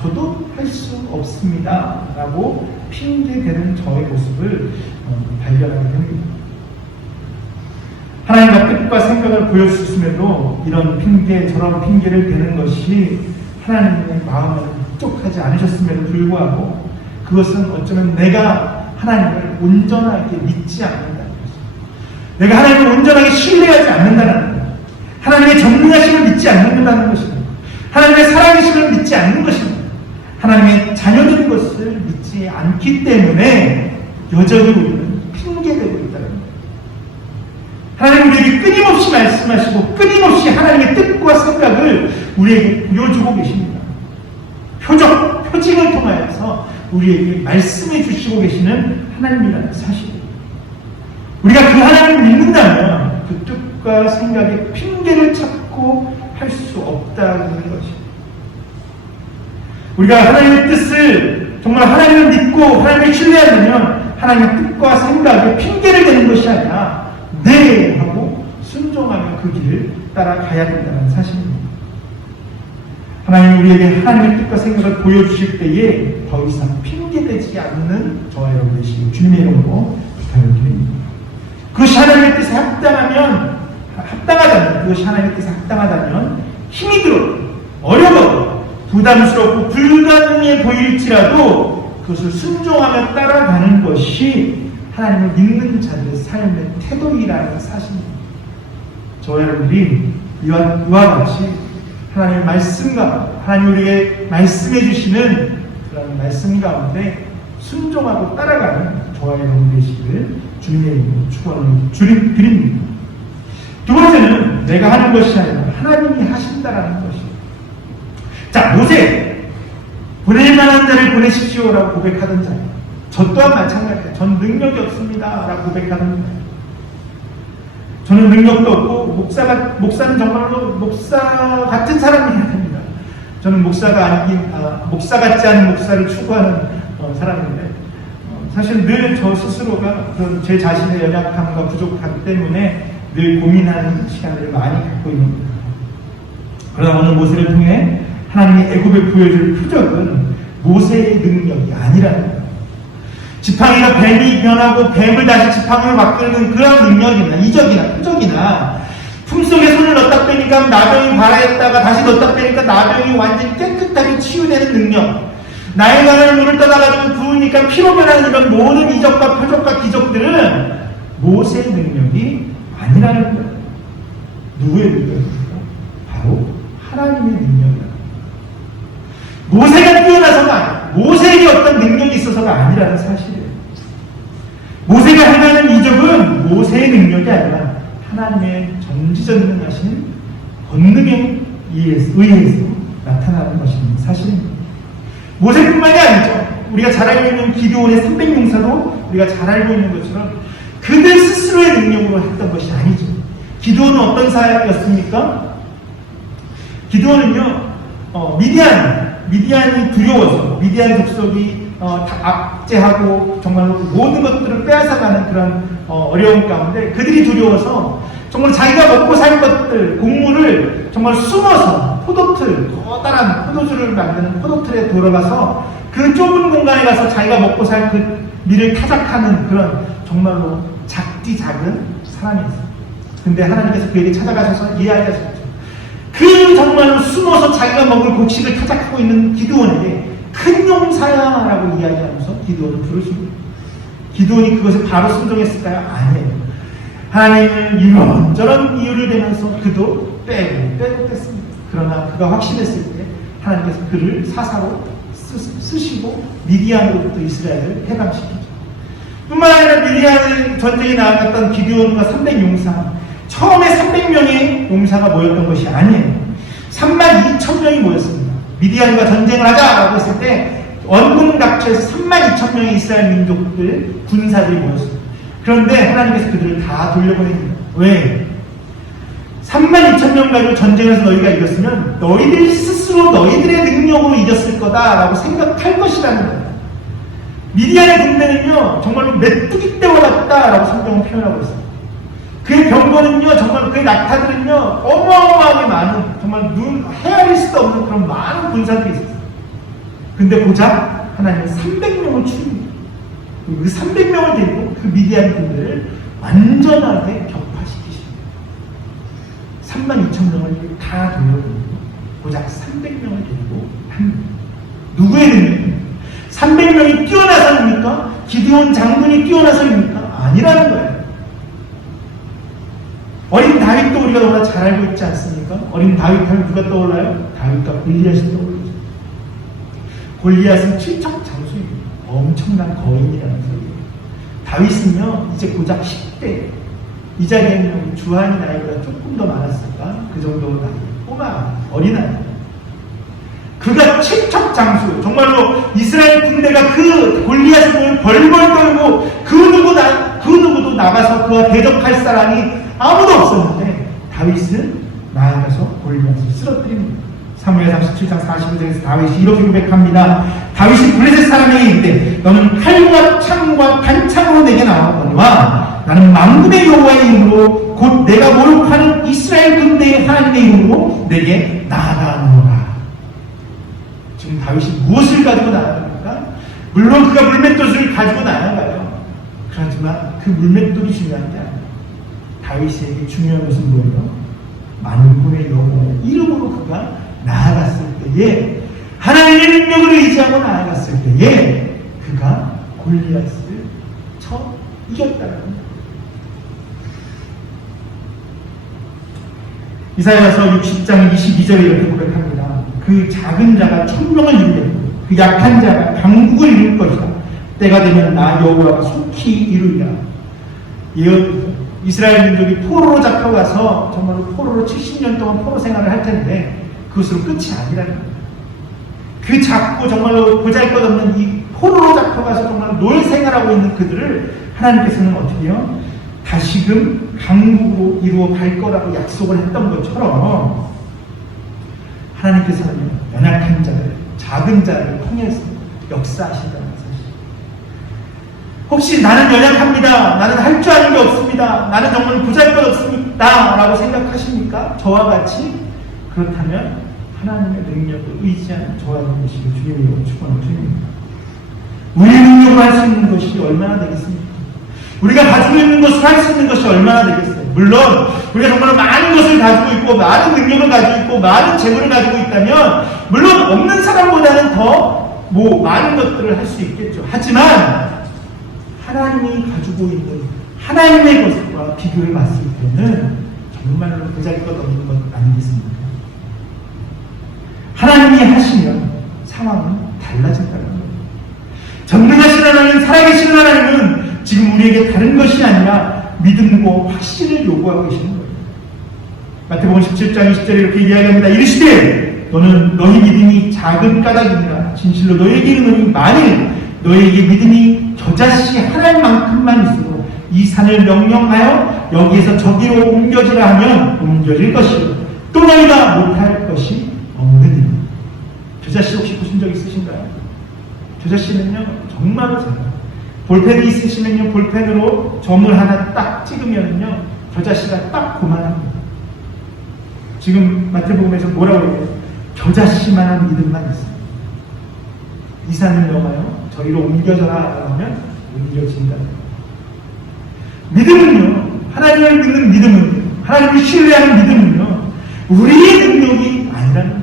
저도 할 수 없습니다 라고 핑계대는 저의 모습을 발견하게 됩니다. 하나님과 뜻과 생각을 보여주셨음에도 이런 핑계, 저런 핑계를 대는 것이 하나님의 마음을 흡족하지 않으셨음에도 불구하고 그것은 어쩌면 내가 하나님을 온전하게 믿지 않는다는 것입니다. 내가 하나님을 온전하게 신뢰하지 않는다는 것, 하나님의 전능하심을 믿지 않는다는 것입니다. 하나님의 살아계심을 믿지 않는 것입니다. 하나님의 자녀된 것을 믿지 않기 때문에 여전히 우리는 핑계대고 있다는 거예요. 하나님 우리에게 끊임없이 말씀하시고 끊임없이 하나님의 뜻과 생각을 우리에게 보여주고 계십니다. 표징을 통하여서 우리에게 말씀해 주시고 계시는 하나님이라는 사실입니다. 우리가 그 하나님을 믿는다면 그 뜻과 생각에 핑계를 찾고 할 수 없다는 것입니다. 우리가 하나님의 뜻을 정말 하나님을 믿고 하나님을 신뢰하려면 하나님의 뜻과 생각에 핑계를 대는 것이 아니라 네 하고 순종하며 그 길을 따라가야 된다는 사실입니다. 하나님 우리에게 하나님의 뜻과 생각을 보여주실 때에 더 이상 핑계대지 않는 저와 여러분 되시길 주님의 이름으로 부탁을 드립니다. 그것이 하나님의 뜻에 합당하다면 그것이 하나님의 뜻에 합당하다면 힘이 들어 어려워 부담스럽고 불가능해 보일지라도 그것을 순종하며 따라가는 것이 하나님을 믿는 자들의 삶의 태도이라는 사실입니다. 저와 여러분들이 이와 같이 하나님의 말씀과 하나님 우리에게 말씀해 주시는 그런 말씀 가운데 순종하고 따라가는 저와 여러분 되시기를 주님의 이름으로 축원을 드립니다. 두 번째는 내가 하는 것이 아니라 하나님이 하신다라는 것입니다. 자, 모세 보낼 만한 자를 보내십시오라고 고백하던 자예요. 저 또한 마찬가지예요. 전 능력이 없습니다 라고 고백하던 자예요. 저는 능력도 없고 목사는 정말로 목사 같은 사람이어야 됩니다. 저는 목사 같지 않은 목사를 추구하는 사람인데 사실 늘 저 스스로가 그런 제 자신의 연약함과 부족함 때문에 늘 고민하는 시간들을 많이 갖고 있는 겁니다. 그러나 오늘 모세를 통해 하나님이 애굽에 보여줄 표적은 모세의 능력이 아니라는 거예요. 지팡이가 뱀이 변하고 뱀을 다시 지팡이로 바꾸는 그런 능력이나 이적이나 표적이나 품속에 손을 넣었다 빼니까 나병이 발하였다가 다시 넣었다 빼니까 나병이 완전히 깨끗하게 치유되는 능력, 나의 강을 물을 떠나가지고 부으니까 피로 변하는 이런 모든 이적과 표적과 기적들은 모세의 능력이 아니라는 거예요. 누구의 능력입니까? 바로 하나님의 능력이다. 모세가 뛰어나서가 아니라 모세에게 어떤 능력이 있어서가 아니라는 사실이에요. 모세가 행하는 이적은 모세의 능력이 아니라 하나님의 전지전능하신 권능에 의해서 나타나는 것인 사실입니다. 모세뿐만이 아니죠. 우리가 잘 알고 있는 기드온의 300용사도 우리가 잘 알고 있는 것처럼 그들 스스로의 능력으로 했던 것이 아니죠. 기드온은 어떤 사였습니까? 기드온은요, 미디안이 두려워서 미디안 족속이 다 압제하고 정말로 모든 것들을 빼앗아가는 그런 어려움 가운데 그들이 두려워서 정말 자기가 먹고 살 것들, 곡물을 정말 숨어서 커다란 포도주를 만드는 포도틀에 들어가서 그 좁은 공간에 가서 자기가 먹고 살 그 밀을 타작하는 그런 정말로 작디 작은 사람이었어요. 근데 하나님께서 그에게 찾아가셔서 이야기하셨죠. 그 정말로 숨어서 자기가 먹을 곡식을 타작하고 있는 기드온에게 큰 용사야라고 이야기하면서 기드온을 부르십니다. 기드온이 그것을 바로 순종했을까요? 아니에요. 하나님은 이런저런 이유를 대면서 그도 빼고 뺐습니다. 그러나 그가 확신했을 때 하나님께서 그를 사사로 쓰시고 미디안으로부터 이스라엘을 해방시키죠. 뿐만 아니라 미디안 전쟁에 나아갔던 기드온과 300용사, 처음에 300명의 용사가 모였던 것이 아니에요. 32,000명이 모였습니다. 미디안과 전쟁을 하자라고 했을 때 원군 각처에서 32,000명의 이스라엘 민족들, 군사들이 모였습니다. 그런데 하나님께서 그들을 다 돌려보냅니다. 왜? 32,000명 가지고 전쟁을 해서 너희가 이겼으면 너희들 스스로 너희들의 능력으로 이겼을 거다라고 생각할 것이라는 거예요. 미디안의 군대는요, 정말로 메뚜기 떼와 같다라고 성경은 표현하고 있어요. 그의 병거는요, 정말 그의 낙타들은요, 어마어마하게 많은, 정말 헤아릴 수도 없는 그런 많은 군사들이 있었어요. 근데 고작 하나님은 300명을 추립니다. 그 300명을 데리고 그 미디안 군대를 완전하게 격파시키십니다. 32,000명을 다 돌려보내고 고작 300명을 데리고 합니다. 누구의 능력입니까? 300명이 뛰어나서입니까? 기드온 장군이 뛰어나서입니까? 아니라는 거예요. 어린 다윗도 우리가 너무나 잘 알고 있지 않습니까? 어린 다윗 하면 누가 떠올라요? 다윗과 골리앗이 떠올라요. 골리앗은 칠척장수입니다. 엄청난 거인이라는 소리예요. 다윗은요, 이제 고작 10대. 이 자리에는 주한이 나이보다 조금 더 많았을까? 그 정도 나이. 꼬마, 어린아이. 그가 칠척장수, 정말로 이스라엘 군대가 그 골리앗을 벌벌 떨고 그 누구도 나가서 그와 대적할 사람이 아무도 없었는데 다윗은 나아가서 골리앗을 쓰러뜨립니다. 사무엘 37장 45절에서 다윗이 이렇게 고백합니다. 다윗이 블레셋 사람에게 이르되 너는 칼과 창과 단창으로 내게 나왔거니와 나는 만군의 여호와의 이름으로 곧 내가 모욕하는 이스라엘 군대의 하나님의 이름으로 내게 나아가노라. 지금 다윗이 무엇을 가지고 나아갑니까? 물론 그가 물맷돌을 가지고 나아가요. 그렇지만 그 물맷돌이 중요한 게 아니에요. 다윗에게 중요한 것은 뭐예요? 만군의 여호와의 이름으로 그가 나아갔을 때에, 하나님의 능력을 의지하고 나아갔을 때에 그가 골리앗을 쳐 이겼다는 겁니다. 이사야서 60장 22절에 이렇게 고백합니다. 그 작은 자가 천명을 이루겠고 그 약한 자가 강국을 이룰 것이다. 때가 되면 나 여호와가 속히 이루리라. 이스라엘 민족이 포로로 잡혀가서 정말로 포로로 70년 동안 포로 생활을 할 텐데 그것으로 끝이 아니라는 겁니다. 그 작고 정말로 보잘것없는 이 포로로 잡혀가서 정말 노예 생활하고 있는 그들을 하나님께서는 어떻게 해요? 다시금 강국으로 이루어 갈 거라고 약속을 했던 것처럼 하나님께서는 연약한 자를, 작은 자를 통해서 역사하신다는 사실. 혹시 나는 연약합니다, 나는 할 줄 아는 게 없습니다, 나는 정말 보잘것없습니다 라고 생각하십니까? 저와 같이? 그렇다면 하나님의 능력을 의지하는 저와 되시길 주님으로 축원을 드립니다. 우리의 능력으로 할 수 있는 것이 얼마나 되겠습니까? 우리가 가지고 있는 것을 할 수 있는 것이 얼마나 되겠어요? 물론 우리가 정말 많은 것을 가지고 있고 많은 능력을 가지고 있고 많은 재물을 가지고 있다면 물론 없는 사람보다는 더 많은 것들을 할 수 있겠죠. 하지만 하나님이 가지고 있는 하나님의 것과 비교해 봤을 때는 정말로 보잘것없는 것 아니겠습니까? 하나님이 하시면 상황은 달라진다는 거예요. 전능하신 하나님, 살아계신 하나님은 지금 우리에게 다른 것이 아니라 믿음과 확신을 요구하고 계시는 거예요. 마태복음 17장 20절에 이렇게 이야기합니다. 이르시되 너는 너희 믿음이 작은 까닭이니라. 진실로 너희에게 이르노니 만일 너희에게 믿음이 겨자씨 하나만큼만 있으므로 이 산을 명령하여 여기에서 저기로 옮겨지라 하면 옮겨질 것이요 또 너희가 못할 것이 없느니라. 겨자씨 혹시 보신 적 있으신가요? 겨자씨는요 정말로 작아요. 볼펜이 있으시면요 볼펜으로 점을 하나 딱 찍으면요 겨자씨가 딱 그만합니다. 지금 마태복음에서 뭐라고 해요? 겨자씨만한 믿음만 있어요. 이 산을 넘어요 저기로 옮겨져라 하면 옮겨진다. 믿음은요, 하나님을 믿는 믿음은 하나님을 신뢰하는 믿음은요, 우리의 능력이 아니라는 거예요.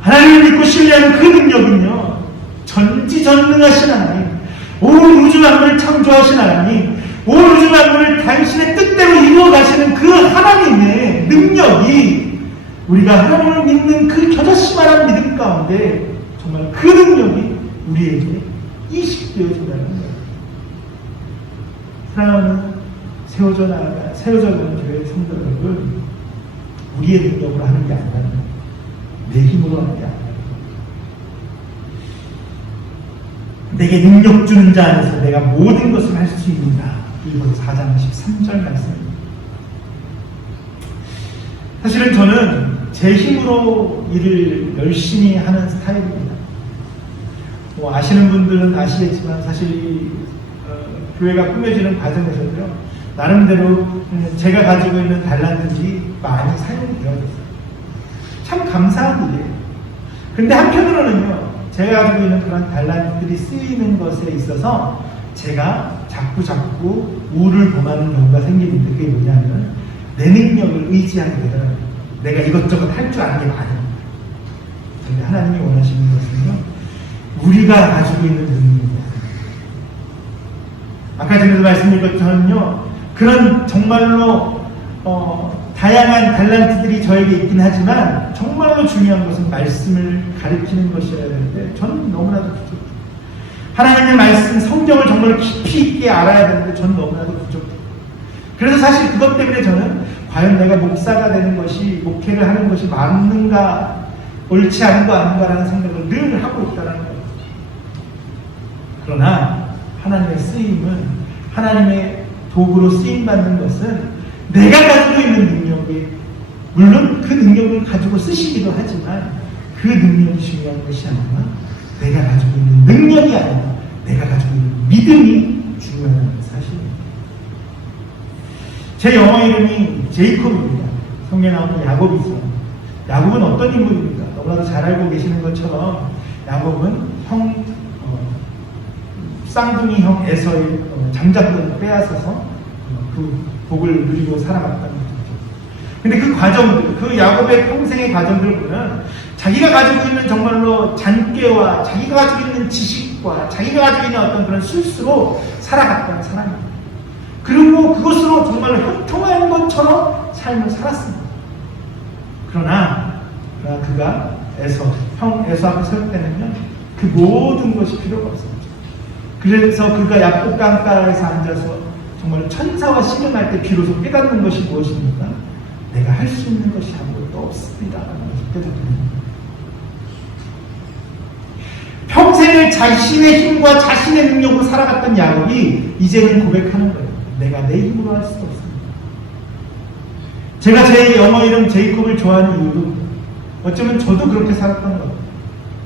하나님을 믿고 신뢰하는 그 능력은요, 전지전능하신 하나님, 온 우주 만물을 창조하신 하나님, 온 우주 만물을 당신의 뜻대로 이루어 가시는 그 하나님의 능력이 우리가 하나님을 믿는 그 겨자씨만한 믿음 가운데 정말 그 능력이 우리에게 이식되어진다는 거예요. 사랑하는 세워져가는 교회의 성도 여러분, 우리의 능력으로 하는 게 아니라 내 힘으로 하는 게 아니라 내게 능력 주는 자 안에서 내가 모든 것을 할 수 있는다. 이번 4장 13절 말씀입니다. 사실은 저는 제 힘으로 일을 열심히 하는 스타일입니다. 뭐 아시는 분들은 아시겠지만 사실 교회가 꾸며지는 과정에서도요, 나름대로 제가 가지고 있는 달란트들이 많이 사용이 되어졌어요. 참 감사한 일이에요. 근데 한편으로는요, 제가 가지고 있는 그런 달란트들이 쓰이는 것에 있어서 제가 자꾸 우를 범하는 경우가 생기는데, 그게 뭐냐면 내 능력을 의지하게 되더라고요. 내가 이것저것 할 줄 아는 게 많아요. 그런데 하나님이 원하시는 것은요, 우리가 가지고 있는 능력입니다. 아까 전에도 말씀드렸던 그런 정말로 다양한 달란트들이 저에게 있긴 하지만 정말로 중요한 것은 말씀을 가르치는 것이어야 되는데 저는 너무나도 부족해요. 하나님의 말씀, 성경을 정말 깊이 있게 알아야 되는데 저는 너무나도 부족해요. 그래서 사실 그것 때문에 저는 과연 내가 목사가 되는 것이, 목회를 하는 것이 맞는가, 옳지 않은가 아닌가라는 생각을 늘 하고 있다는 거예요. 그러나 하나님의 쓰임은, 하나님의 도구로 쓰임받는 것은 내가 가지고 있는 능력이, 물론 그 능력을 가지고 쓰시기도 하지만 그 능력이 중요한 것이 아니라 내가 가지고 있는 능력이 아니라 내가 가지고 있는 믿음이 중요하다는 사실입니다. 제 영어 이름이 제이콥입니다. 성경에 나오는 야곱이죠. 야곱은 어떤 인물입니까? 너무나도 잘 알고 계시는 것처럼 야곱은 쌍둥이 형 에서의 장자권을 빼앗아서 그 복을 누리고 살아갔다는 거죠. 근데 그 과정들, 그 야곱의 평생의 과정들을 보면 자기가 가지고 있는 정말로 잔꾀와 자기가 가지고 있는 지식과 자기가 가지고 있는 어떤 그런 술수로 살아갔다는 사람입니다. 그리고 그것으로 정말로 형통한 것처럼 삶을 살았습니다. 그러나 그가 형 에서 앞에 설 때는요, 그 모든 것이 필요가 없습니다. 그래서 그가 야곱 강가에서 앉아서 정말 천사와 씨름할 때 비로소 깨닫는 것이 무엇입니까? 내가 할 수 있는 것이 아무것도 없습니다. 라는 것을 깨닫습니다. 평생을 자신의 힘과 자신의 능력으로 살아갔던 야곱이 이제는 고백하는 거예요. 내가 내 힘으로 할 수도 없습니다. 제가 제 영어 이름 제이콥을 좋아하는 이유도 어쩌면 저도 그렇게 살았던 거예요.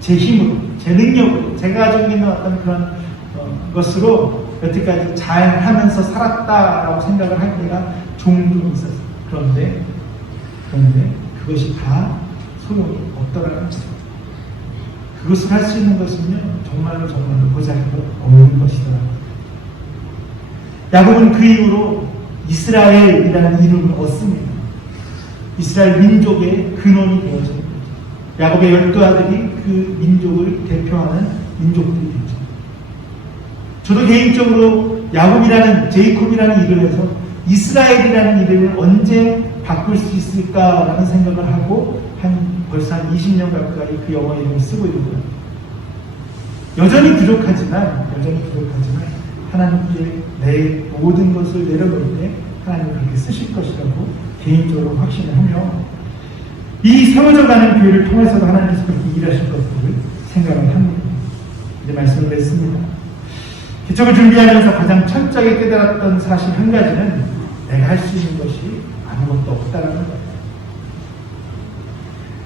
제 힘으로, 제 능력으로, 제가 가지고 있는 어떤 그런 것으로 여태까지 잘 하면서 살았다라고 생각을 할 때가 종종 있었어요. 그런데 그것이 다 소용이 없더라는 거예요. 그것을 할 수 있는 것은요, 정말로 보잘것없는 것이더라고요. 야곱은 그 이후로 이스라엘이라는 이름을 얻습니다. 이스라엘 민족의 근원이 되어진 거죠. 야곱의 12아들이 그 민족을 대표하는 민족들이 되죠. 저도 개인적으로 야곱이라는, 제이콥이라는 이름에서 이스라엘이라는 이름을 언제 바꿀 수 있을까라는 생각을 하고 벌써 한 20년 가까이 그 영어 이름을 쓰고 있는 거예요. 여전히 부족하지만 하나님께 내 모든 것을 내려놓을 때 하나님은 그렇게 쓰실 것이라고 개인적으로 확신을 하며, 이 세워져가는 교회를 통해서도 하나님께서 그렇게 일하실 것들을 생각을 합니다. 이제 말씀을 냈습니다. 기적을 준비하면서 가장 철저하게 깨달았던 사실 한 가지는 내가 할 수 있는 것이 아무것도 없다는 거예요.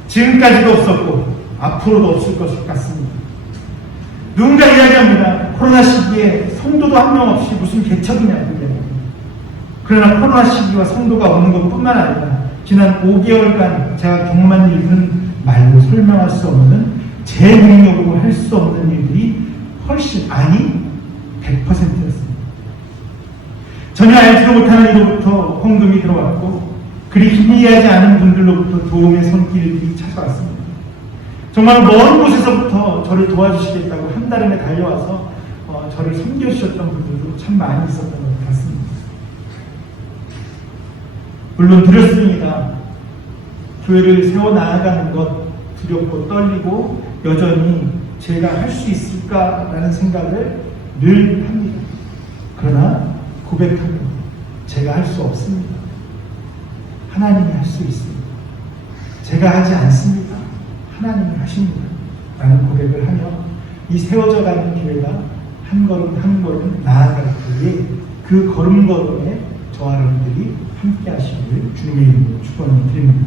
지금까지도 없었고 앞으로도 없을 것 같습니다. 누군가 이야기합니다. 코로나 시기에 성도도 한 명 없이 무슨 개척이냐고 이야기합니다. 그러나 코로나 시기와 성도가 없는 것뿐만 아니라 지난 5개월간 제가 경험한 일들은 말로 설명할 수 없는, 제 능력으로 할 수 없는 일들이 훨씬, 아니 100%였습니다. 전혀 알지도 못하는 이로부터 헌금이 들어왔고 그리 희미하지 않은 분들로부터 도움의 손길이 찾아왔습니다. 정말 먼 곳에서부터 저를 도와주시겠다고 한달음에 달려와서 저를 섬겨주셨던 분들도 참 많이 있었던 것 같습니다. 물론 드렸습니다. 교회를 세워나가는 것 두렵고 떨리고 여전히 제가 할 수 있을까라는 생각을 늘 합니다. 그러나 고백합니다. 제가 할 수 없습니다. 하나님이 할 수 있습니다. 제가 하지 않습니다. 하나님이 하십니다. 라는 고백을 하며 이 세워져 가는 교회가 한 걸음 한 걸음 나아갈 때에 그 걸음걸음에 저와 여러분들이 함께 하시기를 주님의 이름으로 축원을 드립니다.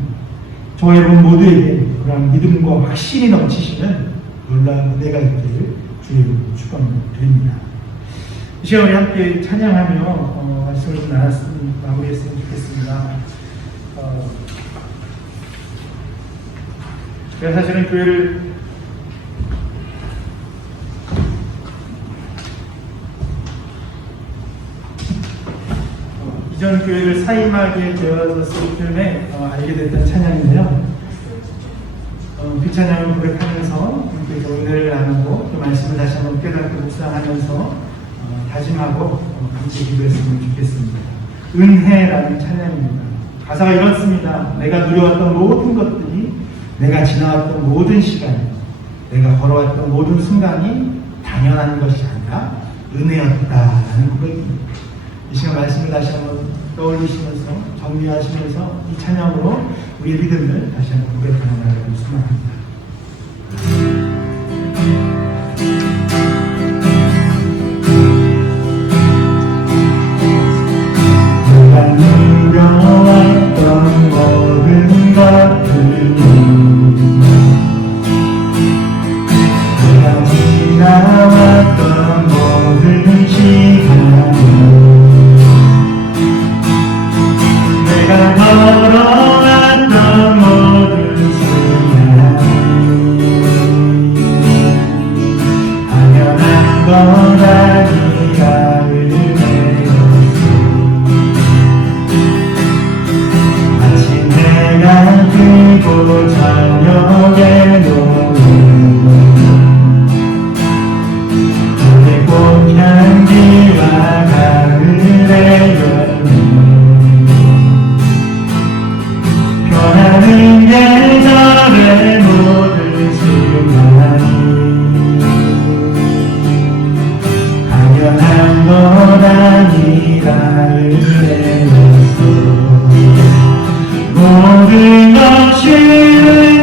저와 여러분 모두에게 그런 믿음과 확신이 넘치시는 놀라운 은혜가 있기를 주의 이름으로 축원을 드립니다. 이 시간 우리 함께 찬양하며 말씀을 좀 마무리했으면 좋겠습니다. 제가 사실은 교회를 이전 교회를 사임하게 되었을 때문에 알게 됐던 찬양인데요. 그 찬양을 고백하면서 은혜를 나누고 그 말씀을 다시 한번 깨닫고 묵상하면서 다짐하고 함께 기도했으면 좋겠습니다. 은혜라는 찬양입니다. 가사가 이렇습니다. 내가 누려왔던 모든 것들이, 내가 지나왔던 모든 시간, 내가 걸어왔던 모든 순간이 당연한 것이 아니라 은혜였다라는 고백입니다. 이 시간 말씀을 다시 한번 떠올리시면서 정리하시면서 이 찬양으로 우리의 믿음을 다시 한번 고백하는 날을 소망합니다. 내가 누려왔던 모든 것들이, 내가 지나왔던 모든 시간이, 내가 걸어왔던 모든 순간이 당연한 건 아니라 은혜였어. 아침 해가 뜨고 저녁에 노는 너의 꽃향기와 가을의 열매, 변하는 계절의 모든 순간이 당연한 건 아니라 은혜였어. 모든 것이 은혜,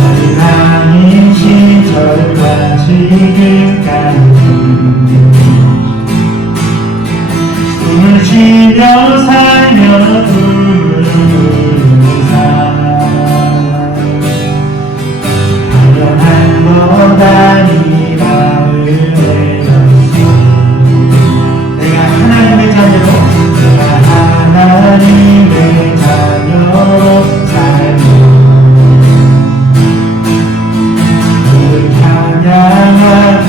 어린아이 시절과 지금까지 숨을 쉬며 살며 부르는 삶, 당연한 것 아니라 은혜였어. 내가 하나님의 자녀로, 내가 하나님의 자녀로 살며 그를 찬양하며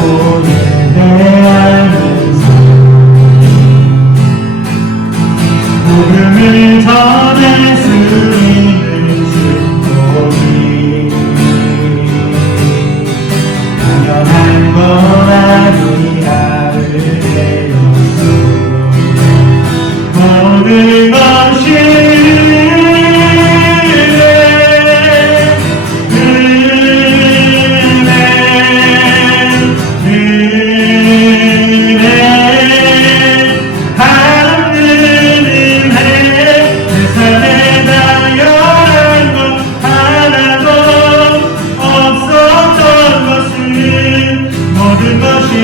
모든 것이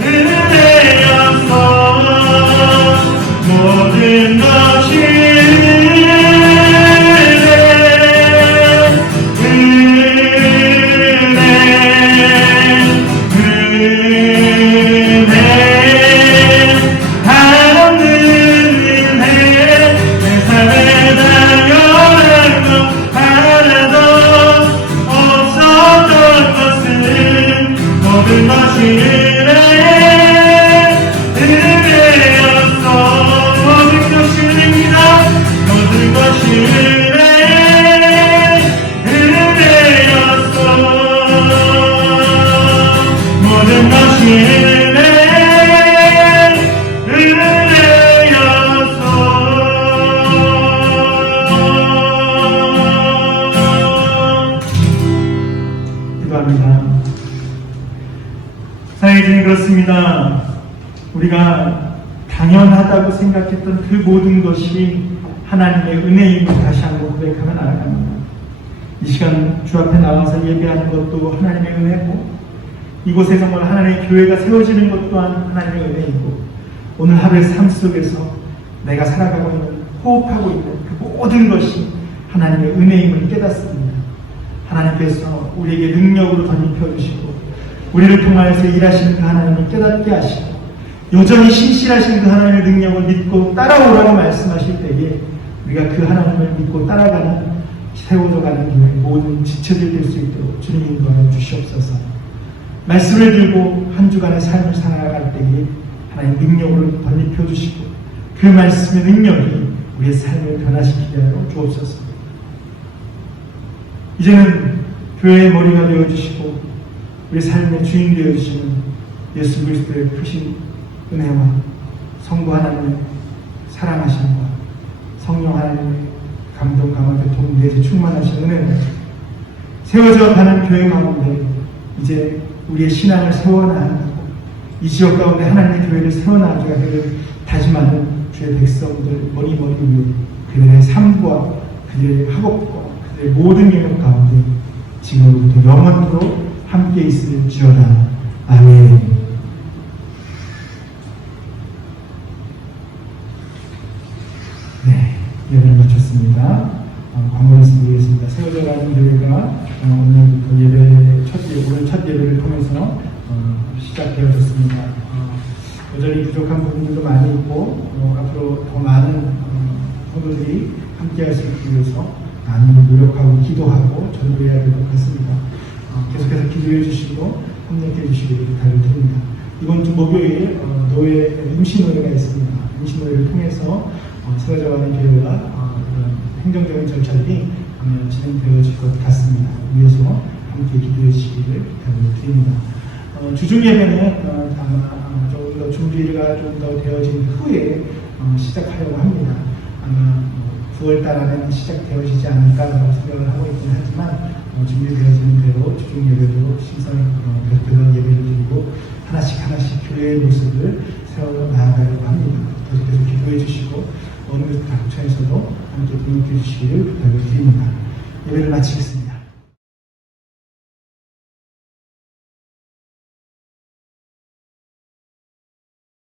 은혜였어. 모든 것이 사랑해주님, 그렇습니다. 우리가 당연하다고 생각했던 그 모든 것이 하나님의 은혜임을 다시 한번 고백하며 나아갑니다. 이 시간 주 앞에 나와서 예배하는 것도 하나님의 은혜고, 이곳에 정말 하나님의 교회가 세워지는 것 또한 하나님의 은혜이고, 오늘 하루의 삶 속에서 내가 살아가고 있는, 호흡하고 있는 그 모든 것이 하나님의 은혜임을 깨닫습니다. 하나님께서 우리에게 능력으로 덧입혀주시고, 우리를 통하여서 일하시는 그 하나님을 깨닫게 하시고, 여전히 신실하신 그 하나님의 능력을 믿고 따라오라고 말씀하실 때에 우리가 그 하나님을 믿고 따라가는, 세워져가는 길에 모든 지체들 될 수 있도록 주님 인도하여 주시옵소서. 말씀을 들고 한 주간의 삶을 살아갈 때에 하나님 능력으로 덧입혀 주시고, 그 말씀의 능력이 우리의 삶을 변화시키게 하여 주옵소서. 이제는 교회의 머리가 되어주시고 우리 삶의 주인 되어주시는 예수 그리스도의 크신 은혜와 성부 하나님의 사랑하심과 성령 하나님의 감동, 감화의 동대에서 충만하신 은혜와 세워져 가는 교회 가운데 이제 우리의 신앙을 세워나가고 이 지역 가운데 하나님의 교회를 세워나가게 하기를 다짐하는 주의 백성들 머리 위에 그들의 삶과 그들의 학업과 그들의 모든 영역 가운데 지금부터 영원토록 함께 있을지어다. 아멘. 네, 예배를 마쳤습니다. 광고 말씀드리겠습니다. 세워져가는 교회가 오늘부터 오늘 첫 예배를 통해서 시작되어졌습니다. 여전히 부족한 부분들도 많이 있고 앞으로 더 많은 성도들이 함께 할 수 있기 위해서 많이 노력하고 기도하고 전도해야 될 것 같습니다. 계속해서 기도해 주시고 협력해 주시기를 부탁을 드립니다. 이번 주 목요일 노예 임시노예가 있습니다. 임시노예를 통해서 세워져가는 교회가 그런 행정적인 절차들이 진행되어질 것 같습니다. 위해서 함께 기도해 주시기를 부탁을 드립니다. 주중 예배는 아마 조금 더 준비가 좀 더 되어진 후에 시작하려고 합니다. 아마 9월 달 안에는 시작되어지지 않을까라고 생각을 하고 있긴 하지만 준비되어지는 대로 주중 예배도 신선히 별도로 예배를 드리고 하나씩 교회의 모습을 세워 나아가려고 합니다. 계속해서 기도해 주시고 어느 각처에서도 함께 동역해 주시기를 부탁을 드립니다. 예배를 마치겠습니다.